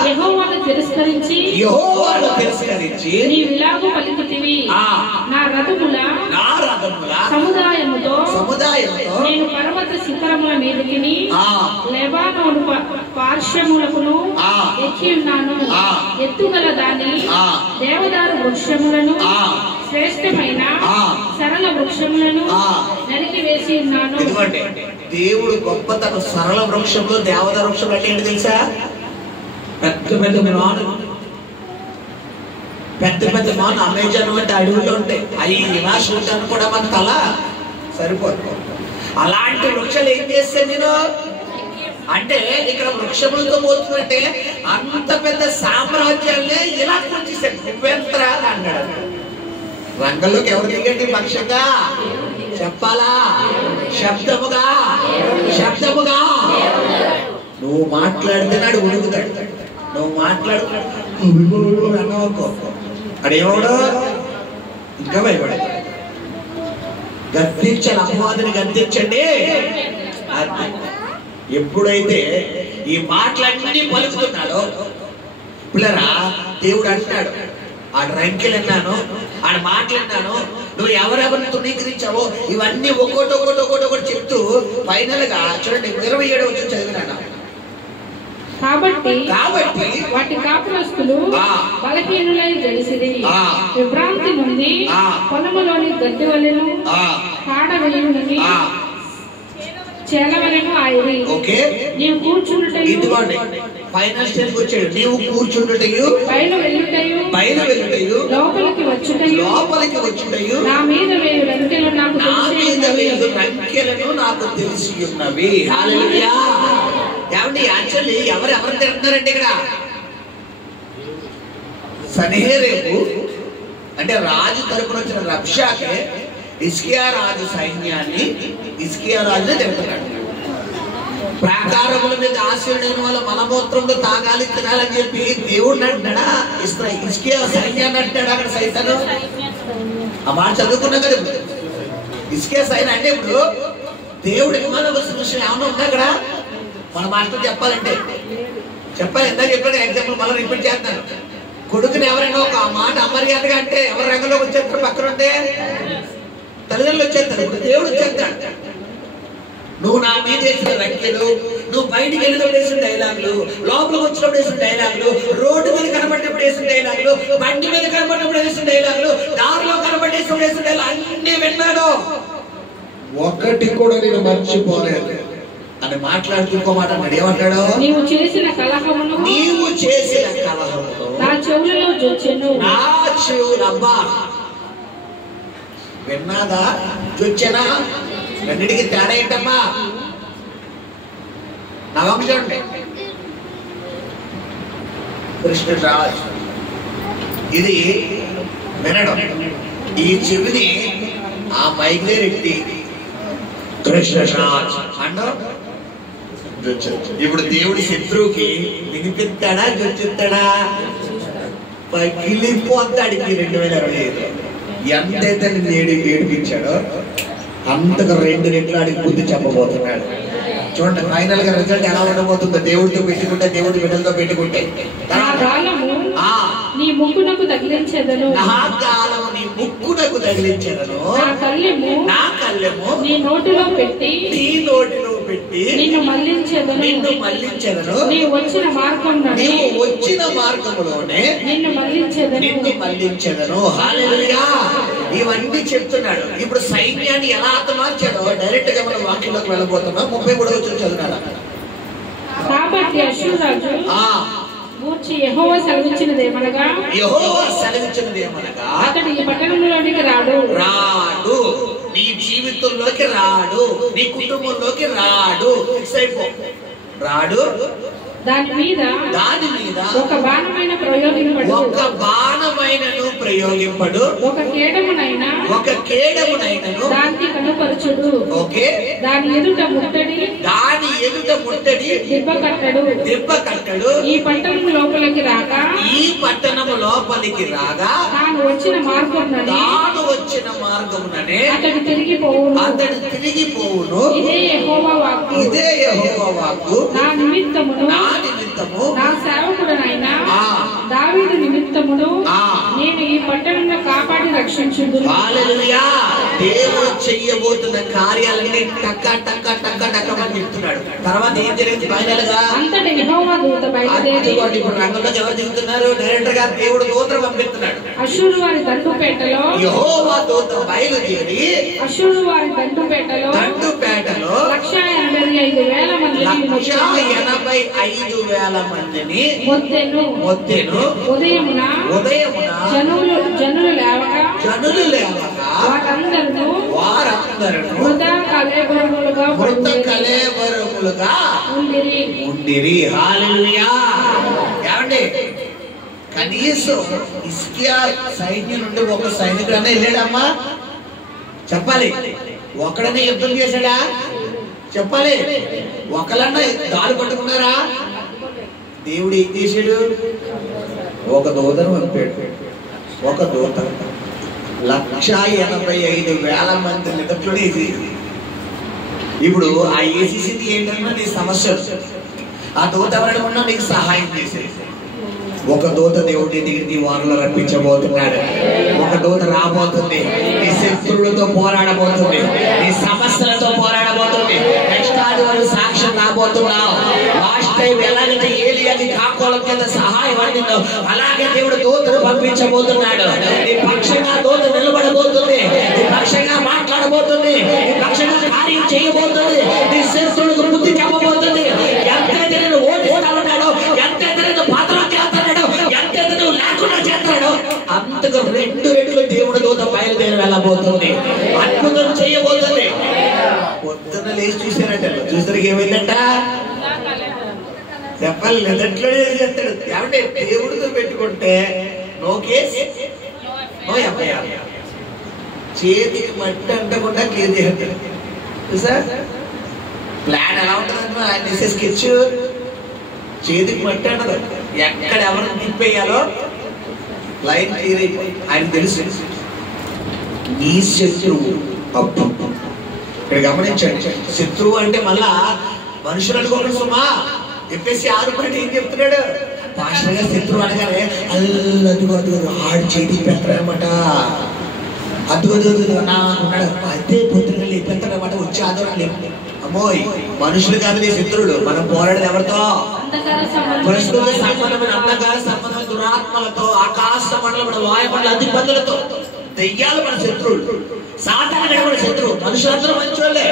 యెహోవాను తిరస్కరించి నీవు ఇలాగూ పలికితివి, నా రథముల సముదాయముతో నేను పర్వత శిఖరముల మీదకి లెబానోను పార్శ్వములకును ఎక్కి ఉన్నాను. ఎత్తుగల దాని దేవదారు వృక్షములను శ్రేష్టమైన సరళ వృక్షములను నరికి వేసి ఉన్నాను. దేవుడు గొప్పతనం. సరళ వృక్షంలో దేవదారు వృక్షం అంటే ఏంటి తెలుసా? పెద్ద పెద్ద మాను అమెజాన్ వంటి అడవుల్లో ఉంటాయి. అవి ఇలా చూడటానికి కూడా మన తల సరిపోదు. అలాంటి వృక్షాలు ఏం చేస్తాను నేను అంటే, ఇక్కడ వృక్షములతో పోతుందంటే అంత పెద్ద సామ్రాజ్యాలనే ఇలా కూర్చేసాడు. నువ్వెంతరా అన్నాడు. రంగంలోకి ఎవరు దిగండి? పక్షంగా చెప్పాలా? శబ్దముగా నువ్వు మాట్లాడితేనాడు ఉడుకుతాడు. నువ్వు మాట్లాడుతాడు అన్నవనుకో, అడేవాడు ఇంకా భయపడే. గద్దించాలి, అపవాదిని గద్దించండి. ఎప్పుడైతే ఈ మాటలన్నీ పలుకుతున్నాడో పిల్లరా, దేవుడు అంటున్నాడు, ఆడ రంకెలు అన్నాను, ఆడ మాట్లాడినాను, నువ్వు ఎవరెవరిని తృణీకరించావో ఇవన్నీ ఒక్కోటి చెప్తూ ఫైనల్ గా చూడండి 27 వచ్చి చదివినాను. కాబట్టి వాటి కాపురస్తులు బలహీనులై తెలిసిది, విభ్రాంతి నుండి పొలములోని గడ్డి వలెను కాడవలెనుని చేలవలెను ఆయిరి. నీవు కూర్చుండుటయు ఫైనల్ స్టేజ్ వచ్చాడు. నీవు కూర్చుండుటయు బయలు వెళ్ళుటయు లోపలికి వచ్చుటయు నా మీద వేయు రంకెలను నాకు తెలిసి ఉన్నవి. హల్లెలూయా. ఏమండి, యాక్చువల్లీ ఎవరు తింటున్నారంటే ఇక్కడ సన్హెరీబు అంటే రాజు తరపున వచ్చిన రబ్షాకే హిజ్కియా రాజు సైన్యాన్ని హిజ్కియా రాజునే తింటున్నాడు. ప్రాకారముల మీద ఆశీర్వైన వాళ్ళ మలమూత్రంలో తాగాలి, తినాలని చెప్పి దేవుడిని అంటున్నాడా? హిజ్కియా సైన్యాన్ని అంటున్నాడు. అక్కడ సైతాను ఆ మాట చదువుకున్నా కదా. హిజ్కియా సైన్యం అంటే ఇప్పుడు దేవుడికి మన విషయం ఏమన్నా ఉందా అక్కడ? మన మాస్టర్ చెప్పాలి. ఎందాక చెప్పాడు ఎగ్జాంపుల్ మళ్ళీ రిపీట్ చేస్తాను. కొడుకుని ఎవరైనా ఒక మాట అమర్యాదగా అంటే ఎవరి రంగంలోకి వచ్చేస్తారు? పక్కన ఉంటే తల్లిదండ్రులు వచ్చేస్తారు. ఇప్పుడు దేవుడు వచ్చేస్తాడు. నువ్వు నా మీద వేసిన రంకెలు, నువ్వు బయటికి వెళ్ళినప్పుడు వేసిన డైలాగులు, లోపలికి వచ్చినప్పుడు వేసిన డైలాగులు, రోడ్డు మీద కనబడినప్పుడు వేసిన డైలాగులు, బండి మీద కనబడినప్పుడు వేసిన డైలాగులు, దారిలో కనబడేసినప్పుడు వేసిన డైలాగ్ అన్ని విన్నాడు. ఒకటి కూడా నేను మర్చిపోలేదు అని మాట్లాడుతూ ఇంకో మాట అన్నాడు. ఏమంటాడు? నీవు చేసిన కలహమును నా చెవులలో జొచ్చెను. నా చెవులబ్బా విన్నాదా? జొచ్చెనా? రెండింటికి తేడా ఏంటమ్మా? నవం చూడండి. కృష్ణరాజ్ ఇది వినడం, ఈ చెవిని ఆ మైగ్లే రెట్టి కృష్ణరాజ్ అండ ఇప్పుడు దేవుడి శత్రువుకి వినిపిస్తాడా జొచ్చిస్తాడా? పగిలిపోతాడికి 2025 ఎంతైతే ఏడిపించాడో అంతకు 2 రెట్లు ఆడికి బుద్ధి చెప్పబోతున్నాడు. చూడండి ఫైనల్ గా రిజల్ట్ ఎలా ఉండబోతుందో. దేవుడితో పెట్టుకుంటే, దేవుడి బిడ్డలతో పెట్టుకుంటే నీ ముక్కునకు తగిలించెదను, నా గాలము నీ ముక్కునకు తగిలించెదను, నా కళ్ళెము నీ నోటిలో పెట్టి నిన్ను మళ్ళించెదను, నీవు వచ్చిన మార్గములోనే నిన్ను మళ్ళించెదను. హల్లెలూయా. ఇవన్నీ చెప్తున్నాడు. ఇప్పుడు సైన్యాన్ని ఎలా మార్చాడో డైరెక్ట్ గా మనం వాక్యంలోకి వెళ్ళబోతున్నాం. 33వ వచనం చదివాడు. కాబట్టి అష్షూరు రాజు గూర్చి యెహోవా సెలవిచ్చినదేమనగా అతడు ఈ పట్టణంలోనికి రాడు, నీ జీవితంలోకి రాడు, నీ కుటుంబంలోకి రాడు, రాడు. దాని మీద ఒక బాణమైన ప్రయోగింపడు, ఒక కేడమునైనా దానికి కనుపరచుడు, దాని ఎదుట ముట్టడి దెబ్బ కట్టడు. ఈ పట్టణం లోపలికి రాగా తాను వచ్చిన మార్గముననే అతడు తిరిగిపోవును. ఇదే యెహోవా వాక్కు. నా నిమిత్తమును నా సేవకుడనైనా దావీదు నిమిత్తమును నేను ఈ పట్టణంలో కాపాడి రక్షించుదును. హల్లెలూయా. దేవుడు చెయ్యబోతున్న కార్యాలన్నీ టక్క టక్క టక్క టక్క అని చెప్తున్నాడు. తర్వాత ఏం జరిగింది? ఫైనల్ గా అంతటి యెహోవా దూత బయలుదేరి, ఇప్పుడు రంగంలోకి ఎవరు దిగుతున్నారు? డైరెక్టర్ గా దేవుడు దూతను పంపిస్తున్నాడు. అష్షూరు వారి దండుపేటలో యెహోవా దూత బయలుదేరి అష్షూరు వారి దండుపేటలో 185,000 మందిని మొత్తెను. ఉదయమున జనులు లేవగా వారందరూ వృథా కళేబరములుగా ఉండిరి. హల్లెలూయా. ఏమండి, కనీసం హిజ్కియా సైన్యం నుండి ఒక సైనికుడన్నా వెళ్ళాడమ్మా? చెప్పాలి. ఒకడనే యుద్ధం చేశాడా? చెప్పాలి. ఒకళ్ళన్నా దారి పట్టుకున్నారా? దేవుడు ఏం చేశాడు? ఒక దూతను పంపాడు. ఒక దూత 185,000 మంది నిదట్లోనే ఇది. ఇప్పుడు ఆ ఏసీసీది ఏంటన్నా నీ సమస్య, ఆ దూత ఎవరైనా ఉన్నా నీకు సహాయం చేసేది. ఒక దూత దేవుడి దగ్గరికి వారిలో రప్పించబోతున్నాడు. ఒక దూత రాబోతుంది. నీ శత్రువులతో పోరాడబోతుంది, నీ సమస్యలతో పోరాడబోతుంది. నెక్స్ట్ ఆదివారం సాక్ష్యం రాబోతున్నావు. లాస్ట్ టైం ఎలాగైతే ఏలియాకి కాకోలం కింద సహాయం అందిందో అలాగే దేవుడు దూతను పంపించబోతున్నాడు. నీ పక్షంగా దూత నిలబడబోతుంది, నీ పక్షంగా మాట్లాడబోతుంది, నీ పక్షంగా కార్యం చేయబోతుంది, నీ శత్రువులకు బుద్ధి చెప్పబోతుంది. ఎంతైతే నేను ఓడిస్తానన్నాడో, ఎంతైతే నేను పాత్రలోకి వెళ్తాడు, ఎంతైతే నువ్వు లేకుండా చేస్తాడో అంతకు 2 రెట్లు దేవుడి దూత బయలుదేరి వెళ్ళబోతుంది. అద్భుతం చేయబోతుంది. పొద్దున్న లేచి చూసారంట. చూసరికి ఏమైందంట? చెప్పాలి. నిదట్లోనే చేస్తాడు. ఏమంటే దేవుడితో పెట్టుకుంటే నో కేస్ నో ఎఫ్ఐఆర్. చేతికి మట్టి అంటకుండా క్లియర్ చేస్తాడు. చూసా ప్లాన్ ఎలా ఉంటుందంటే ఆయన స్కెచ్ చేతికి మట్టి అంటది. ఎక్కడ ఎవరిని తిప్పేయాలో లైన్ క్లియర్ అయిపోయి ఆయన తెలుసు. నీ శత్రువు అప్పు. ఇక్కడ గమనించండి, శత్రువు అంటే మళ్ళా మనుషులు అనుకోండి సుమా. చెప్పేసి 6 ఏం చెప్తున్నాడు? భాషగా శత్రువు అనగానే అదిగో ఆడు చేతికి పెడతాడనమాట. అదిగో నాకున్నాడు అదే పొద్దున లేపెడతాడనమాట. వచ్చి ఆదరణ లేదు. అమ్మోయ్, మనుషులు కాదు నీ శత్రువులు. మనం పోరాడేది ఎవరితో? ప్రస్తుత సంబంధమైన అంధకార సంబంధమైన దురాత్మలతో, ఆకాశ మండలమైన వాయుమండల అధిపతులతో. దెయ్యాలు మన శత్రువులు, సాతానుడు మన శత్రువు. మనుషులందరూ మంచోళ్ళే,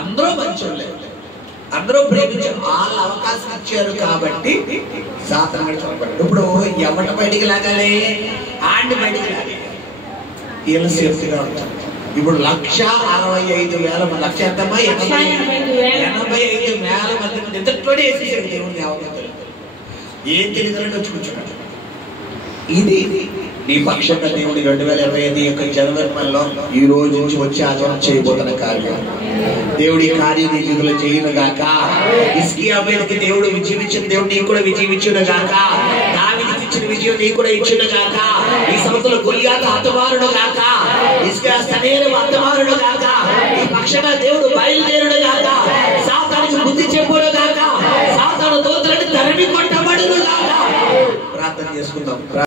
అందరూ మంచోళ్ళే, అందరూ ప్రేమించారు. వాళ్ళు అవకాశం ఇచ్చారు కాబట్టి సాతానుడు చంపాడు. ఇప్పుడు ఎవరి బయటికి లాగాలి? ఆండి బయటికి లాగాలి. వీళ్ళ సేఫ్టీగా ఉంటారు. ఇప్పుడు 165,000 మంది. 185,000 మంది నిద్రలోనే వేసేసాడు దేవుడిని. ఏం తెలియదు వచ్చి కూర్చున్నాడు. ఇది నీ పక్షంగా దేవుడి 2025 యొక్క జనవరి నెలలో ఈ రోజు నుంచి వచ్చి ఆచరణ చేయబోతున్న కార్యం దేవుడి కార్యం నీ జీవితంలో చేయను గాక. హిజ్కియా మీదకి దేవుడు విజయం ఇచ్చిన దేవుడు నీకు కూడా విజయం ఇచ్చును గాక. దావీదుకి ఇచ్చిన విజయం నీకు కూడా ఇచ్చును గాక. ఈ సంవత్సరంలో గొలియాతు హతమారుడు గాక. హిజ్కియా సనేరు హతమారుడు గాక. ఈ పక్షంగా దేవుడు బయలుదేరుడు గాక. సాతానుకి బుద్ధి చెప్పును గాక. సాతాను దూతలను తరిమి కొట్టబడును గాక. ప్రార్థన చేసుకుందాం.